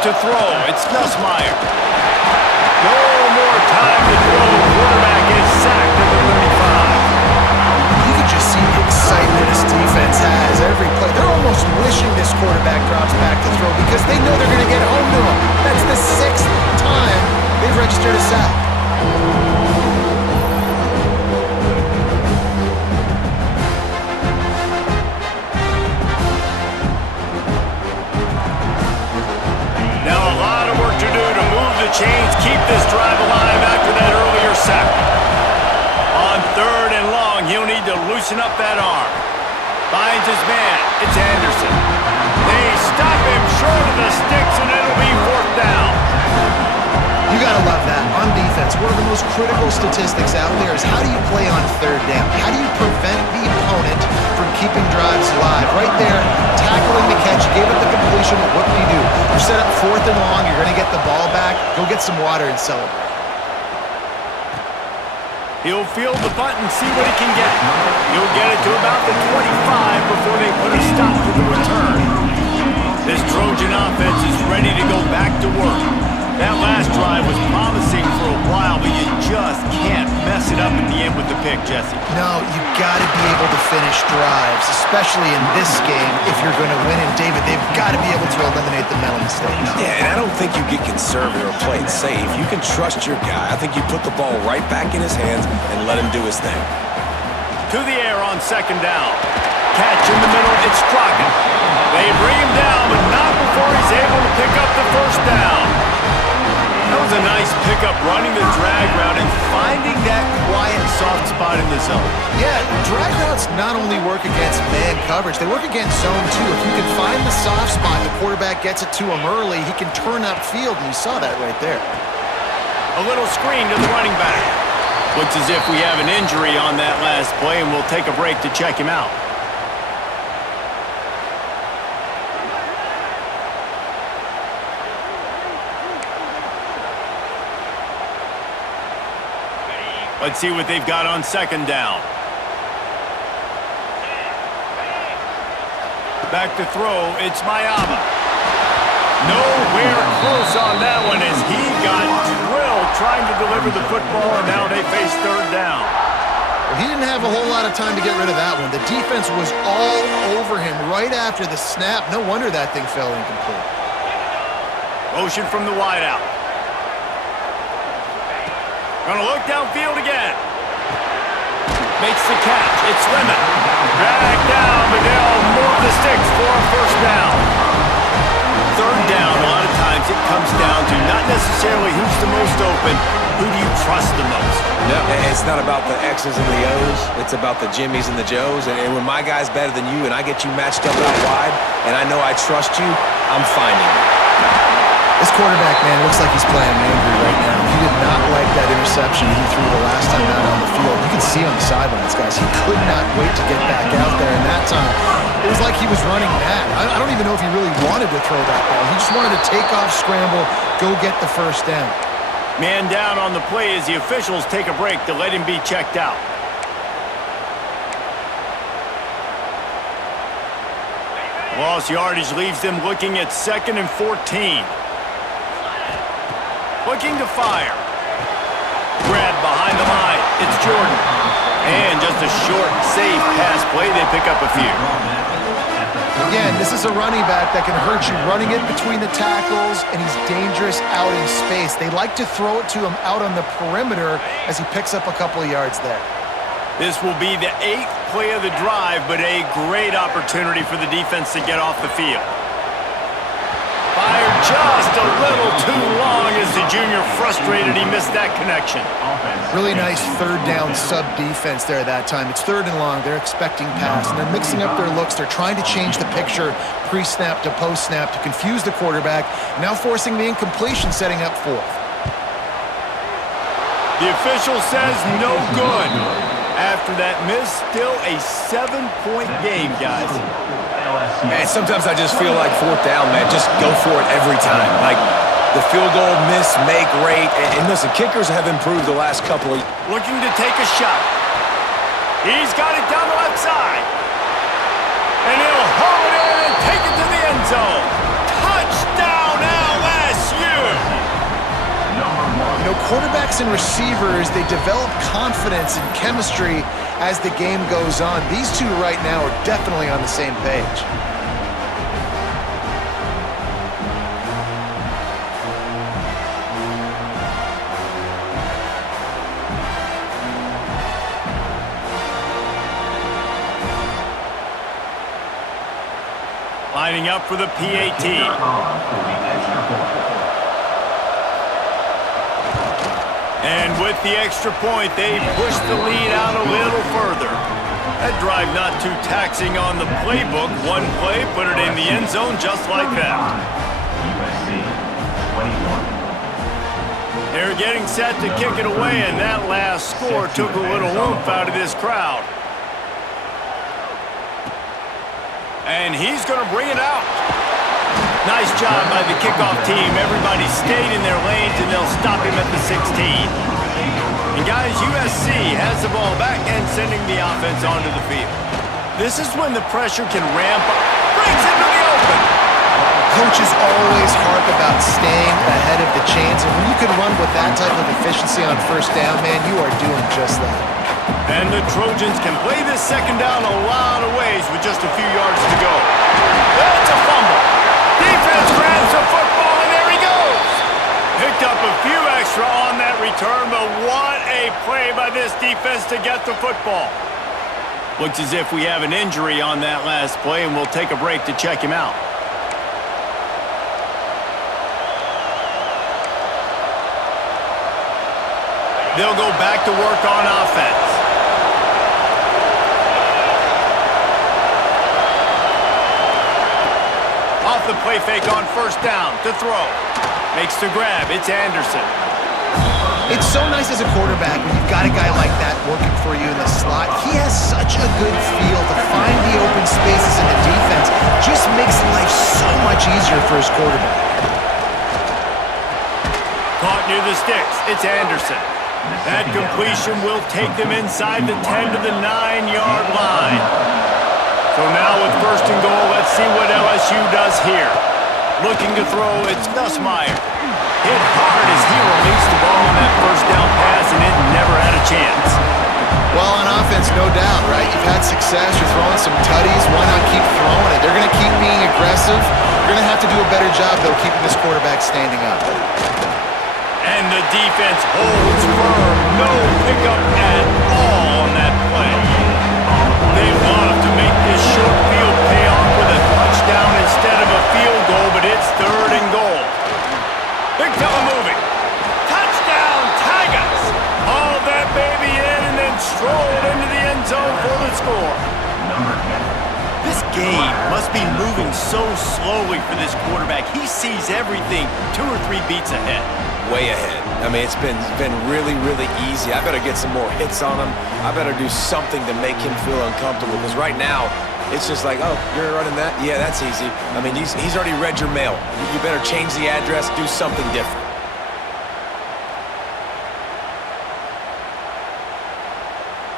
To throw, it's Nussmeier. No more time to throw. Quarterback is sacked at the 35. You can just see the excitement this defense has every play. They're almost wishing this quarterback drops back to throw because they know they're going to get home to him. That's the 6th time they've registered a sack. Now a lot of work to do to move the chains, keep this drive alive after that earlier sack. On 3rd and long, he'll need to loosen up that arm. Finds his man. It's Anderson. They stop him short of the sticks, and it'll be 4th down. You got to love that. On defense, one of the most critical statistics out there is how do you play on 3rd down? How do you prevent the opponent from keeping drives alive? Right there, tackling the catch, gave it the completion. What do? You're set up 4th and long. You're going to get the ball back. Go get some water and celebrate. He'll field the bunt and see what he can get. He'll get it to about the 25 before they put a stop to the return. This Trojan offense is ready to go back to work. That last drive was promising for a while, but you just can't mess it up at the end with the pick, Jesse. No, you got to be able to finish drives, especially in this game if you're going to win. And David, they've got to be able to eliminate the mental mistakes. Yeah, and I don't think you get conservative or play it safe. You can trust your guy. I think you put the ball right back in his hands and let him do his thing. To the air on 2nd down. Catch in the middle, it's Crockett. They bring him down, but not before he's able to pick up the 1st down. That was a nice pickup, running the drag route and finding that quiet, soft spot in the zone. Yeah, drag routes not only work against man coverage, they work against zone too. If you can find the soft spot, the quarterback gets it to him early, he can turn upfield, and you saw that right there. A little screen to the running back. Looks as if we have an injury on that last play, and we'll take a break to check him out. Let's see what they've got on 2nd down. Back to throw, it's Mayama. Nowhere close on that one as he got drilled trying to deliver the football, and now they face 3rd down. Well, he didn't have a whole lot of time to get rid of that one. The defense was all over him right after the snap. No wonder that thing fell incomplete. Motion from the wideout. Gonna look downfield again. Makes the catch. It's Lemon. Dragged down, but they'll move the sticks for a 1st down. 3rd down, a lot of times it comes down to not necessarily who's the most open, who do you trust the most? No, it's not about the X's and the O's. It's about the Jimmies and the Joes. And when my guy's better than you and I get you matched up out wide and I know I trust you, I'm finding you. This quarterback, man, looks like he's playing angry right now. He did not like that interception he threw the last time out on the field. You can see on the sidelines, guys. He could not wait to get back out there, and that time, it was like he was running mad. I don't even know if he really wanted to throw that ball. He just wanted to take off, scramble, go get the 1st down. Man down on the play as the officials take a break to let him be checked out. Lost yardage leaves them looking at 2nd and 14. Looking to fire. Grab behind the line. it's Jordan. And just a short, safe pass play, they pick up a few. Again, this is a running back that can hurt you running it between the tackles, and he's dangerous out in space. They like to throw it to him out on the perimeter as he picks up a couple of yards there. This will be the 8th play of the drive, but a great opportunity for the defense to get off the field. Fired just a little too long as the junior frustrated he missed that connection. Really nice third down sub-defense there that time. It's 3rd and long. They're expecting pass, and they're mixing up their looks. They're trying to change the picture pre-snap to post-snap to confuse the quarterback, now forcing the incompletion, setting up 4th. The official says no good. After that miss, still a 7-point game, guys. Man, sometimes I just feel like 4th down, man. Just go for it every time. Like, the field goal, miss, make, rate. And listen, kickers have improved the last couple of... Looking to take a shot. He's got it down the left side. And he'll haul it in and take it to the end zone. Touchdown, LSU! You know, quarterbacks and receivers, they develop confidence and chemistry as the game goes on. These two right now are definitely on the same page. Lining up for the PAT. And with the extra point, they push the lead out a little further. That drive not too taxing on the playbook. One play, put it in the end zone just like that. USC 21. They're getting set to kick it away, and that last score took a little oomph out of this crowd. And he's going to bring it out. Nice job by the kickoff team. Everybody stayed in their lanes, and they'll stop him at the 16. And guys, USC has the ball back and sending the offense onto the field. This is when the pressure can ramp up. Brings it to the open. Coaches always harp about staying ahead of the chains, and when you can run with that type of efficiency on 1st down, man, you are doing just that. And the Trojans can play this 2nd down a lot of ways with just a few yards to go. That's a fumble. Defense grabs the football, and there he goes. Picked up a few extra on that return, but what a play by this defense to get the football. Looks as if we have an injury on that last play, and we'll take a break to check him out. They'll go back to work on offense. Off the play fake on 1st down to throw. Makes the grab. It's Anderson. It's so nice as a quarterback when you've got a guy like that working for you in the slot. He has such a good feel to find the open spaces in the defense. Just makes life so much easier for his quarterback. Caught near the sticks. It's Anderson. That completion will take them inside the 10 to the 9-yard line. So now with 1st and goal, let's see what LSU does here. Looking to throw, it's Nussmeier. Hit hard as he released the ball on that 1st down pass, and it never had a chance. Well, on offense, no doubt, right? You've had success. You're throwing some tutties. Why not keep throwing it? They're going to keep being aggressive. You're going to have to do a better job, though, keeping this quarterback standing up. And the defense holds firm. No pickup at all on that play. They love to make this short field pay off with a touchdown instead of a field goal, but it's 3rd and goal. Big fella moving. Touchdown, Tigers! Hauled that baby in and then strolled into the end zone for the score. This game must be moving so slowly for this quarterback. He sees everything 2 or 3 beats ahead. Way ahead. I mean, it's been really, really easy. I better get some more hits on him. I better do something to make him feel uncomfortable, because right now, it's just like, oh, you're running that? Yeah, that's easy. I mean, he's already read your mail. You better change the address, do something different.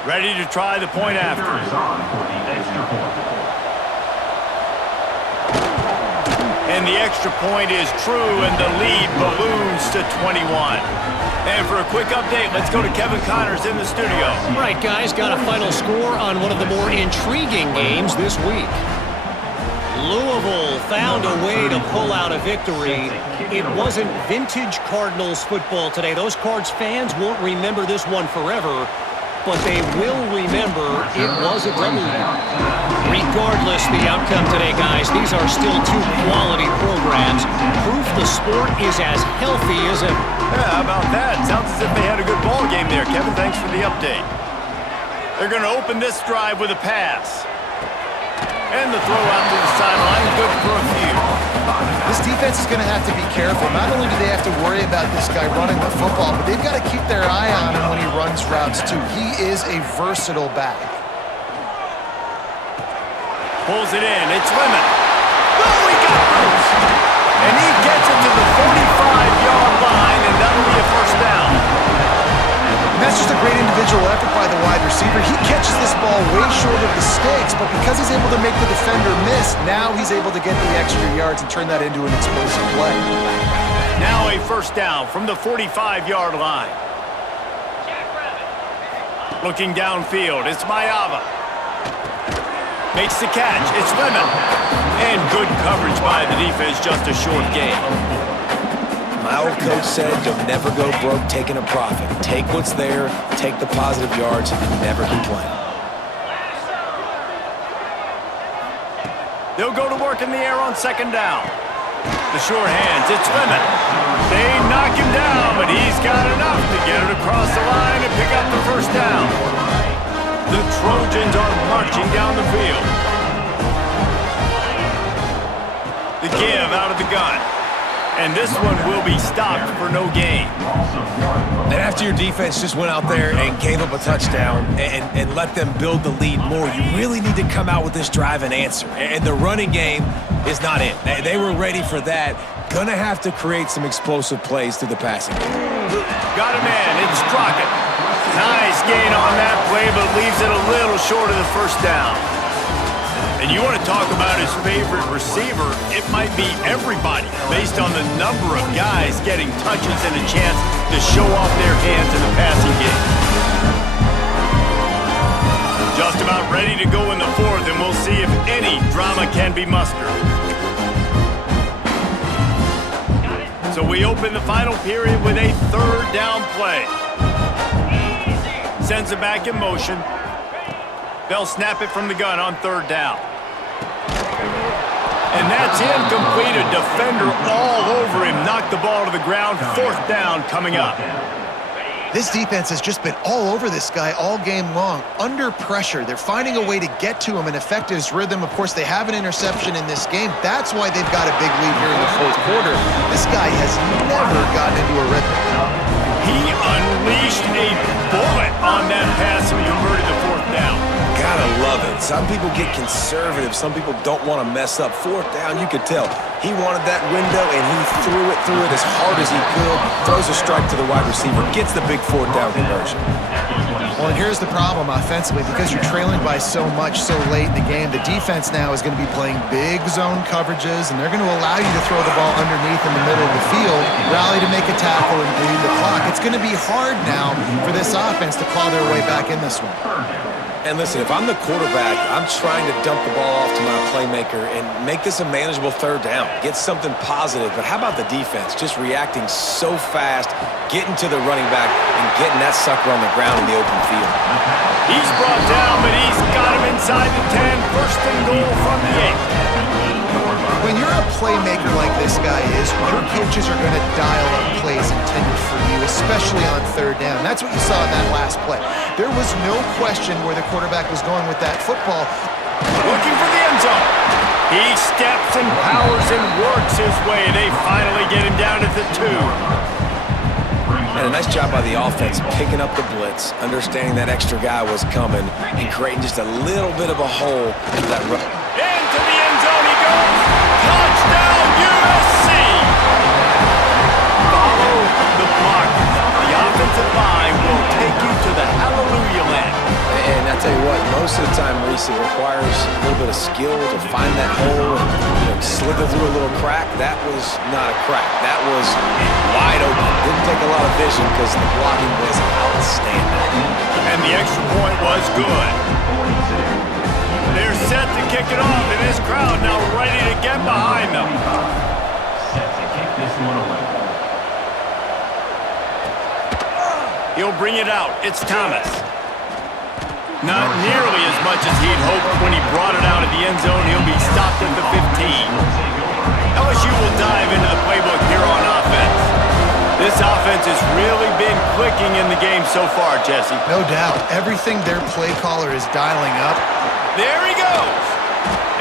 Ready to try the point after. And the extra point is true, and the lead balloons to 21. And for a quick update, let's go to Kevin Connors in the studio. Right, guys, got a final score on one of the more intriguing games this week. Louisville found a way to pull out a victory. It wasn't vintage Cardinals football today. Those Cards fans won't remember this one forever, but they will remember it was a W. Regardless the outcome today, guys, these are still two quality programs. Proof the sport is as healthy as ever. Yeah, how about that? Sounds as if they had a good ball game there. Kevin, thanks for the update. They're going to open this drive with a pass. And the throw out to the sideline, good for a few. This defense is going to have to be careful. Not only do they have to worry about this guy running the football, but they've got to keep their eye on him when he runs routes too. He is a versatile back. Pulls it in. It's Lemon. Oh, he got loose. And he gets it to the 45-yard line, and that'll be a first down. And that's just a great individual effort by the wide receiver. He catches this ball way short of the sticks, but because he's able to make the defender miss, now he's able to get the extra yards and turn that into an explosive play. Now a first down from the 45-yard line. Looking downfield, it's Mayava. Makes the catch, it's Lemon. And good coverage by the defense, just a short gain. My old coach said you'll never go broke taking a profit. Take what's there, take the positive yards, and never complain. They'll go to work in the air on second down. The short hands, it's Lemon. They knock him down, but he's got enough to get it across the line and pick up the first down. The Trojans are marching down the field. The give out of the gun. And this one will be stopped for no gain. And after your defense just went out there and gave up a touchdown and let them build the lead more, you really need to come out with this drive and answer. And the running game is not it. They were ready for that. Gonna have to create some explosive plays through the passing game. Got a man, it's Crockett. Nice gain on that play, but leaves it a little short of the first down. And you want to talk about his favorite receiver, it might be everybody based on the number of guys getting touches and a chance to show off their hands in the passing game. Just about ready to go in the fourth, and we'll see if any drama can be mustered. So we open the final period with a third down play. Sends it back in motion. They'll snap it from the gun on third down. And that's incomplete. A defender all over him. Knocked the ball to the ground. Fourth down coming up. This defense has just been all over this guy all game long. Under pressure. They're finding a way to get to him and affect his rhythm. Of course, they have an interception in this game. That's why they've got a big lead here in the fourth quarter. This guy has never gotten into a rhythm. He unleashed a bullet on that pass and converted the fourth down. Gotta love it. Some people get conservative. Some people don't want to mess up. Fourth down, you could tell. He wanted that window, and he threw it as hard as he could. Throws a strike to the wide receiver. Gets the big fourth down conversion. Well, and here's the problem offensively. Because you're trailing by so much so late in the game, the defense now is going to be playing big zone coverages, and they're going to allow you to throw the ball underneath in the middle of the field, rally to make a tackle, and bleed the clock. It's going to be hard now for this offense to claw their way back in this one. And listen, if I'm the quarterback, I'm trying to dump the ball off to my playmaker and make this a manageable third down. Get something positive. But how about the defense? Just reacting so fast, getting to the running back, and getting that sucker on the ground in the open field. He's brought down, but he's got him inside the 10. First and goal from the 8. When you're a playmaker like this guy is, your coaches are going to dial up plays intended for you, especially on third down. That's what you saw in that last play. There was no question where the quarterback was going with that football. Looking for the end zone. He steps and powers and works his way. They finally get him down at the 2. And a nice job by the offense picking up the blitz, understanding that extra guy was coming, and creating just a little bit of a hole for that run. Into the end zone he goes. Touchdown, USC! Follow the block. The offensive line will take you to the hallelujah land. And I tell you what, most of the time, Reese, it requires a little bit of skill to find that hole and slither through a little crack. That was not a crack. That was wide open. Didn't take a lot of vision because the blocking was outstanding. And the extra point was good. They're set to kick it off, and this crowd now ready to get behind them. Set to kick this one away. He'll bring it out. It's Thomas. Not nearly as much as he'd hoped when he brought it out of the end zone. He'll be stopped at the 15. LSU will dive into the playbook here on offense. This offense has really been clicking in the game so far, Jesse. No doubt. Everything their play caller is dialing up. There he goes.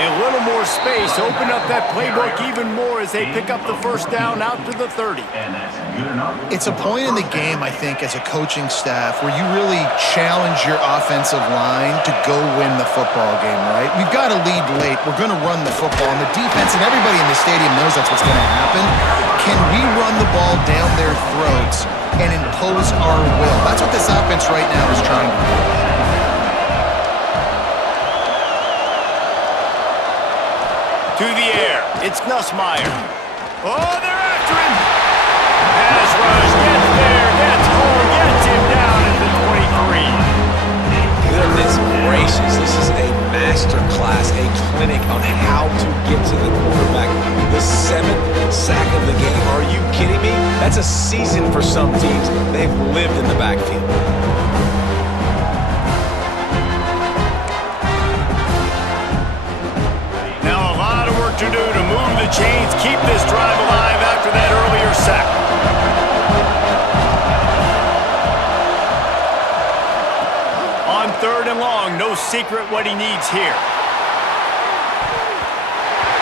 A little more space. Open up that playbook even more as they pick up the first down out to the 30. And that's good enough. It's a point in the game, I think, as a coaching staff where you really challenge your offensive line to go win the football game, right? We've got to lead late. We're going to run the football. And the defense and everybody in the stadium knows that's what's going to happen. Can we run the ball down their throats and impose our will? That's what this offense right now is trying to do. To the air. It's Nussmeier. Oh, they're after him. Pass rush. Gets there. Gets home. Gets him down at the 23. Goodness gracious, this is a master class, a clinic on how to get to the quarterback. The 7th sack of the game. Are you kidding me? That's a season for some teams. They've lived in the backfield. To do to move the chains, keep this drive alive after that earlier sack. On 3rd and long, no secret what he needs here.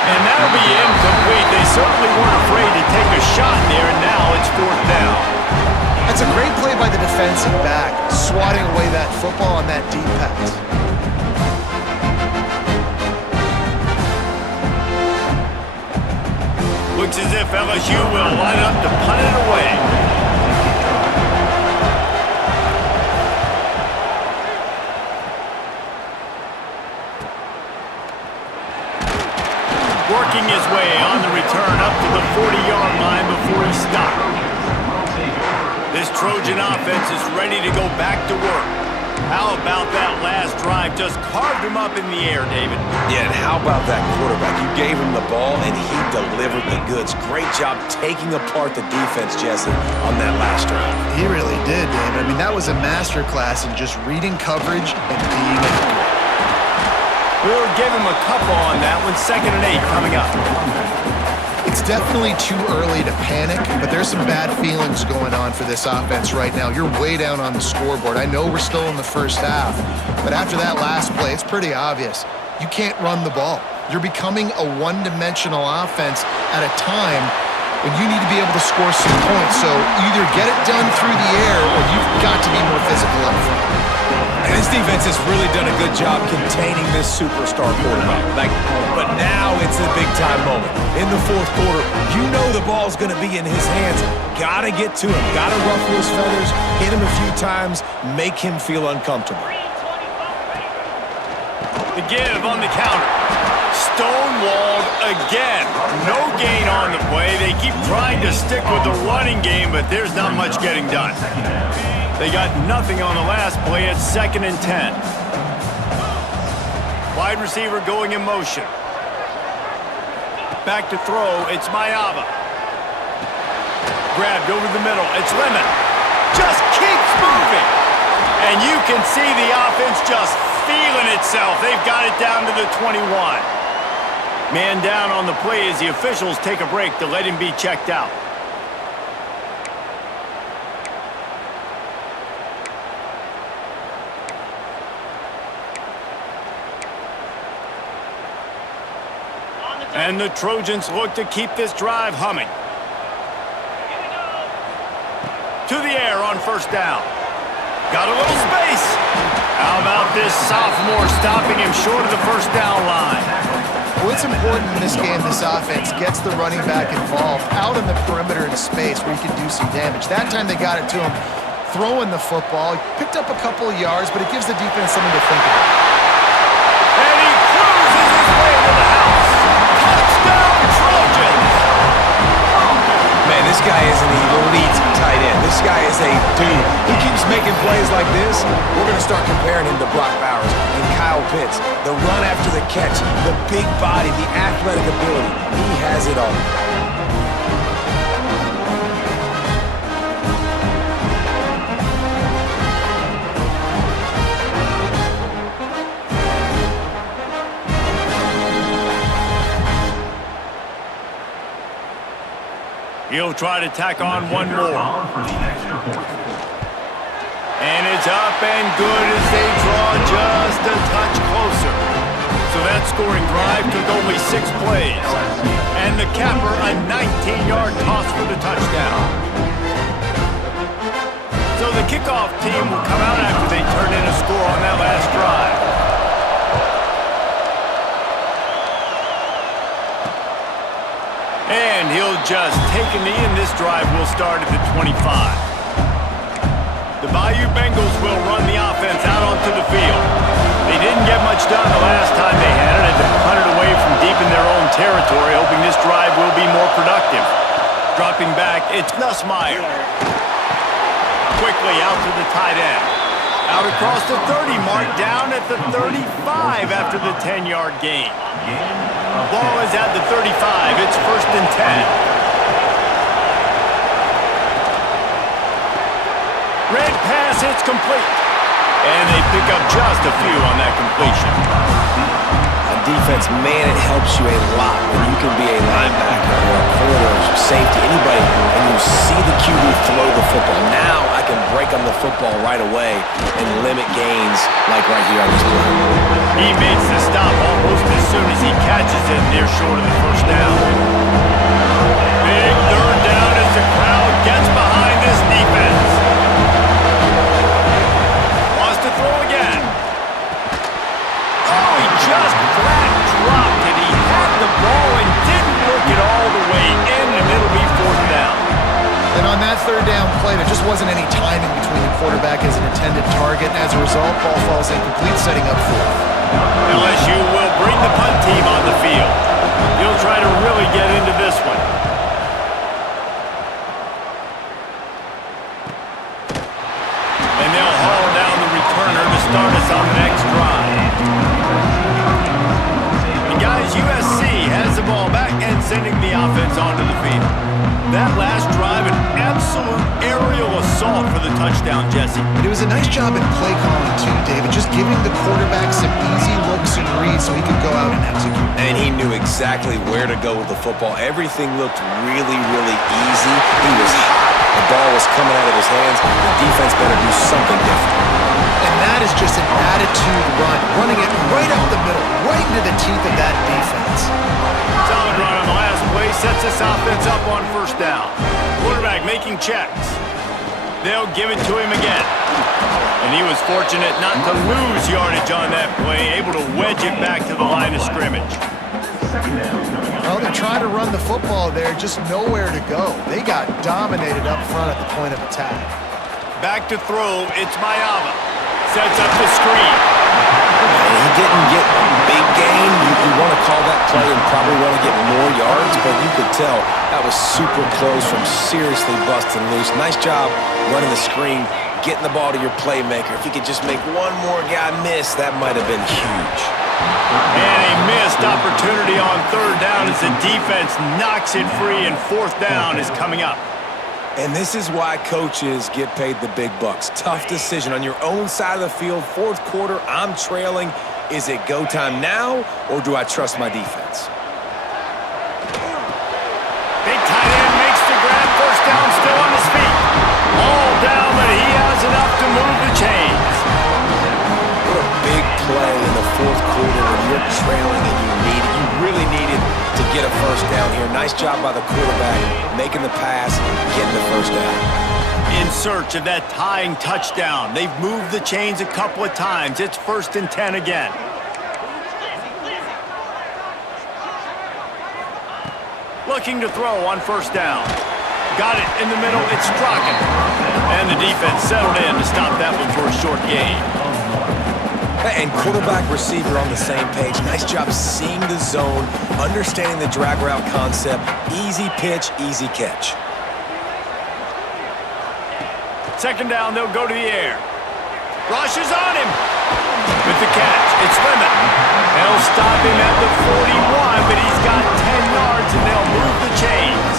And that'll be incomplete. They certainly weren't afraid to take a shot there, and now it's 4th down. That's a great play by the defensive back, swatting away that football on that deep pass. Looks as if LSU will line up to punt it away. Working his way on the return up to the 40-yard line before he stopped. This Trojan offense is ready to go back to work. How about that last drive? Just carved him up in the air, David. Yeah, and how about that quarterback? You gave him the ball, and he delivered the goods. Great job taking apart the defense, Jesse, on that last drive. He really did, David. I mean, that was a masterclass in just reading coverage and being accurate. We'll give him a couple on that one. 2nd and 8 coming up. It's definitely too early to panic, but there's some bad feelings going on for this offense right now. You're way down on the scoreboard. I know we're still in the first half, but after that last play, it's pretty obvious. You can't run the ball. You're becoming a one-dimensional offense at a time when you need to be able to score some points. So either get it done through the air or you've got to be more physical up front. And this defense has really done a good job containing this superstar quarterback. But now it's a big-time moment. In the 4th quarter, you know the ball's going to be in his hands. Got to get to him. Got to ruffle his feathers, hit him a few times, make him feel uncomfortable. The give on the counter. Stonewalled again. No gain on the play. They keep trying to stick with the running game, but there's not much getting done. They got nothing on the last play at 2nd and 10. Wide receiver going in motion. Back to throw. It's Mayava. Grabbed over the middle. It's Lemon. Just keeps moving. And you can see the offense just feeling itself. They've got it down to the 21. Man down on the play as the officials take a break to let him be checked out. And the Trojans look to keep this drive humming. To the air on 1st down. Got a little space. How about this sophomore stopping him short of the 1st down line? What's important in this game, this offense gets the running back involved out in the perimeter in space where he can do some damage. That time they got it to him throwing the football. He picked up a couple of yards, but it gives the defense something to think about. And he cruises his way to the house. Touchdown, Trojans! guy is an elite tight end. This guy is a dude. He keeps making plays like this. We're going to start comparing him to Brock Bowers and Kyle Pitts. The run after the catch, the big body, the athletic ability. He has it all. He'll try to tack on one more. And it's up and good as they draw just a touch closer. So that scoring drive took only 6 plays. And the capper, a 19-yard toss for the touchdown. So the kickoff team will come out after they turn in a score on that last drive. And he'll just take a knee, and this drive will start at the 25. The Bayou Bengals will run the offense out onto the field. They didn't get much done the last time they had it, and they punted away from deep in their own territory, hoping this drive will be more productive. Dropping back, it's Nussmeier. Quickly out to the tight end. Out across the 30, mark down at the 35 after the 10-yard gain. Ball is at the 35. It's 1st and 10. Red pass, it's complete. And they pick up just a few on that completion. On defense, man, it helps you a lot when you can be a linebacker or a corner or safety, anybody, and you see the QB throw the football. Now I can break on the football right away and limit gains like right here on this play. He makes the stop almost as soon as he catches it near short of the 1st down. Big 3rd down as the crowd gets behind this defense. Wants to throw again. Oh, he just flat dropped it. He had the ball and didn't look it all the way in, and it'll be 4th down. And on that 3rd down play, there just wasn't any timing between the quarterback as an intended target. As a result, ball falls incomplete, setting up 4th. LSU will bring the punt team on the field. He'll try to really get into this one. And they'll haul down the returner to start us on the next drive. And guys, USC has the ball back and sending the offense onto the field. That last drive, an absolute aerial assault for the touchdown, Jesse. But it was a nice job in play calling too, David, just giving the quarterback some easy looks and reads so he could go out and execute. And he knew exactly where to go with the football. Everything looked really, really easy. He was hot. The ball was coming out of his hands. The defense better do something different. And that is just an attitude run, running it right up the middle, right into the teeth of that defense. Solid run on the last play, sets this offense up on 1st down. Quarterback making checks. They'll give it to him again. And he was fortunate not to lose yardage on that play, able to wedge it back to the line of scrimmage. Well, they're trying to run the football there, just nowhere to go. They got dominated up front at the point of attack. Back to throw, it's Mayava. Sets up the screen. He didn't get a big gain. You want to call that play and probably want to get more yards, but you could tell that was super close from seriously busting loose. Nice job running the screen, getting the ball to your playmaker. If he could just make one more guy miss, that might have been huge. And a missed opportunity on 3rd down as the defense knocks it free, and 4th down is coming up. And this is why coaches get paid the big bucks. Tough decision on your own side of the field. 4th quarter, I'm trailing. Is it go time now, or do I trust my defense? Big tight end makes the grab. 1st down, still on his feet. All down, but he has enough to move the chains. What a big play in the 4th quarter when you're trailing and you really needed to get a 1st down here. Nice job by the quarterback, making the pass, getting the 1st down. In search of that tying touchdown. They've moved the chains a couple of times. It's 1st and 10 again. Looking to throw on 1st down. Got it in the middle. It's Strachan. And the defense settled in to stop that one for a short gain. And quarterback receiver on the same page. Nice job seeing the zone, understanding the drag route concept. Easy pitch, easy catch. Second down, they'll go to the air. Rushes on him. With the catch, it's Lemon. They'll stop him at the 41, but he's got 10 yards, and they'll move the chains.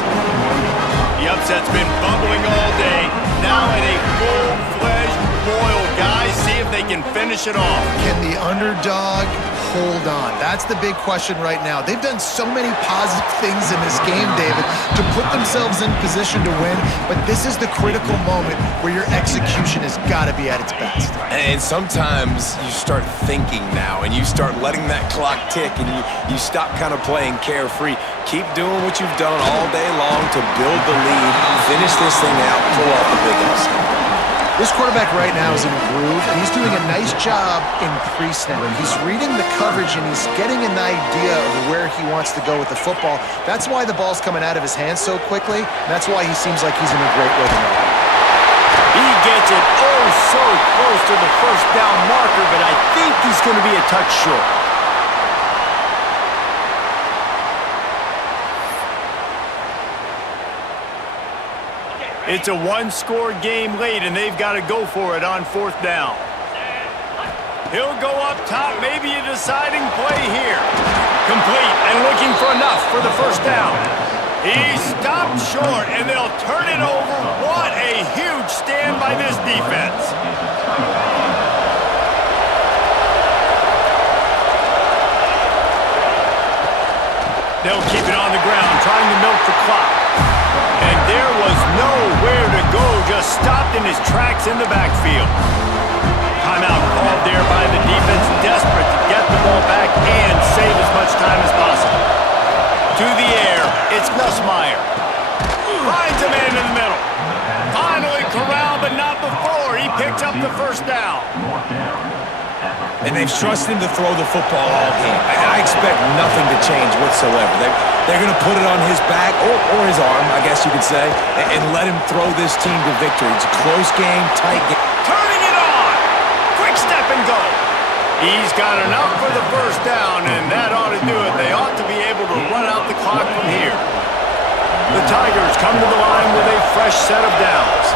The upset's been bubbling all day. Now at a full-fledged boil, guys. See if they can finish it off. Can the underdog hold on? That's the big question right now. They've done so many positive things in this game, David, to put themselves in position to win, but this is the critical moment where your execution has got to be at its best. And sometimes you start thinking now, and you start letting that clock tick, and you stop kind of playing carefree. Keep doing what you've done all day long to build the lead, finish this thing out, pull off the big upset. This quarterback right now is in a groove, and he's doing a nice job in pre-snap. He's reading the coverage, and he's getting an idea of where he wants to go with the football. That's why the ball's coming out of his hands so quickly, and that's why he seems like he's in a great rhythm right now. He gets it oh so close to the first down marker, but I think he's going to be a touch short. It's a one-score game late, and they've got to go for it on fourth down. He'll go up top, maybe a deciding play here. Complete and looking for enough for the first down. He stopped short, and they'll turn it over. What a huge stand by this defense. They'll keep it on the ground, trying to milk the clock. And there was nowhere to go, just stopped in his tracks in the backfield. Timeout called there by the defense, desperate to get the ball back and save as much time as possible. To the air, it's Nussmeier. Finds a man in the middle. Finally corralled, but not before. He picks up the first down. And they've trusted him to throw the football all game. I expect nothing to change whatsoever. They're going to put it on his back, or his arm, I guess you could say, and let him throw this team to victory. It's a close game, tight game. Turning it on! Quick step and go. He's got enough for the first down, and that ought to do it. They ought to be able to run out the clock from here. The Tigers come to the line with a fresh set of downs.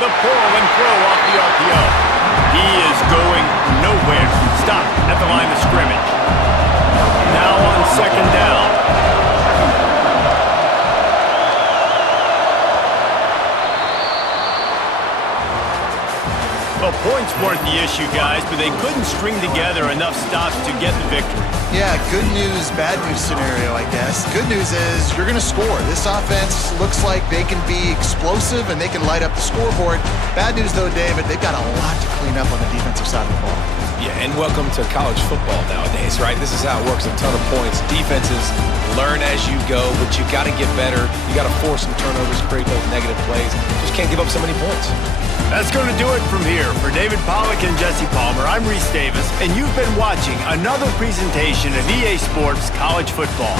The pull and throw off the RPO. He is going nowhere. Stop at the line of scrimmage. Now on second down. Well, points weren't the issue, guys, but they couldn't string together enough stops to get the victory. Yeah, good news, bad news scenario, I guess. Good news is you're going to score. This offense looks like they can be explosive and they can light up the scoreboard. Bad news, though, David, they've got a lot to clean up on the defensive side of the ball. Yeah, and welcome to college football nowadays, right? This is how it works, a ton of points. Defenses learn as you go, but you got to get better. You got to force some turnovers, create those negative plays. Just can't give up so many points. That's going to do it from here. For David Pollack and Jesse Palmer, I'm Reese Davis, and you've been watching another presentation of EA Sports College Football.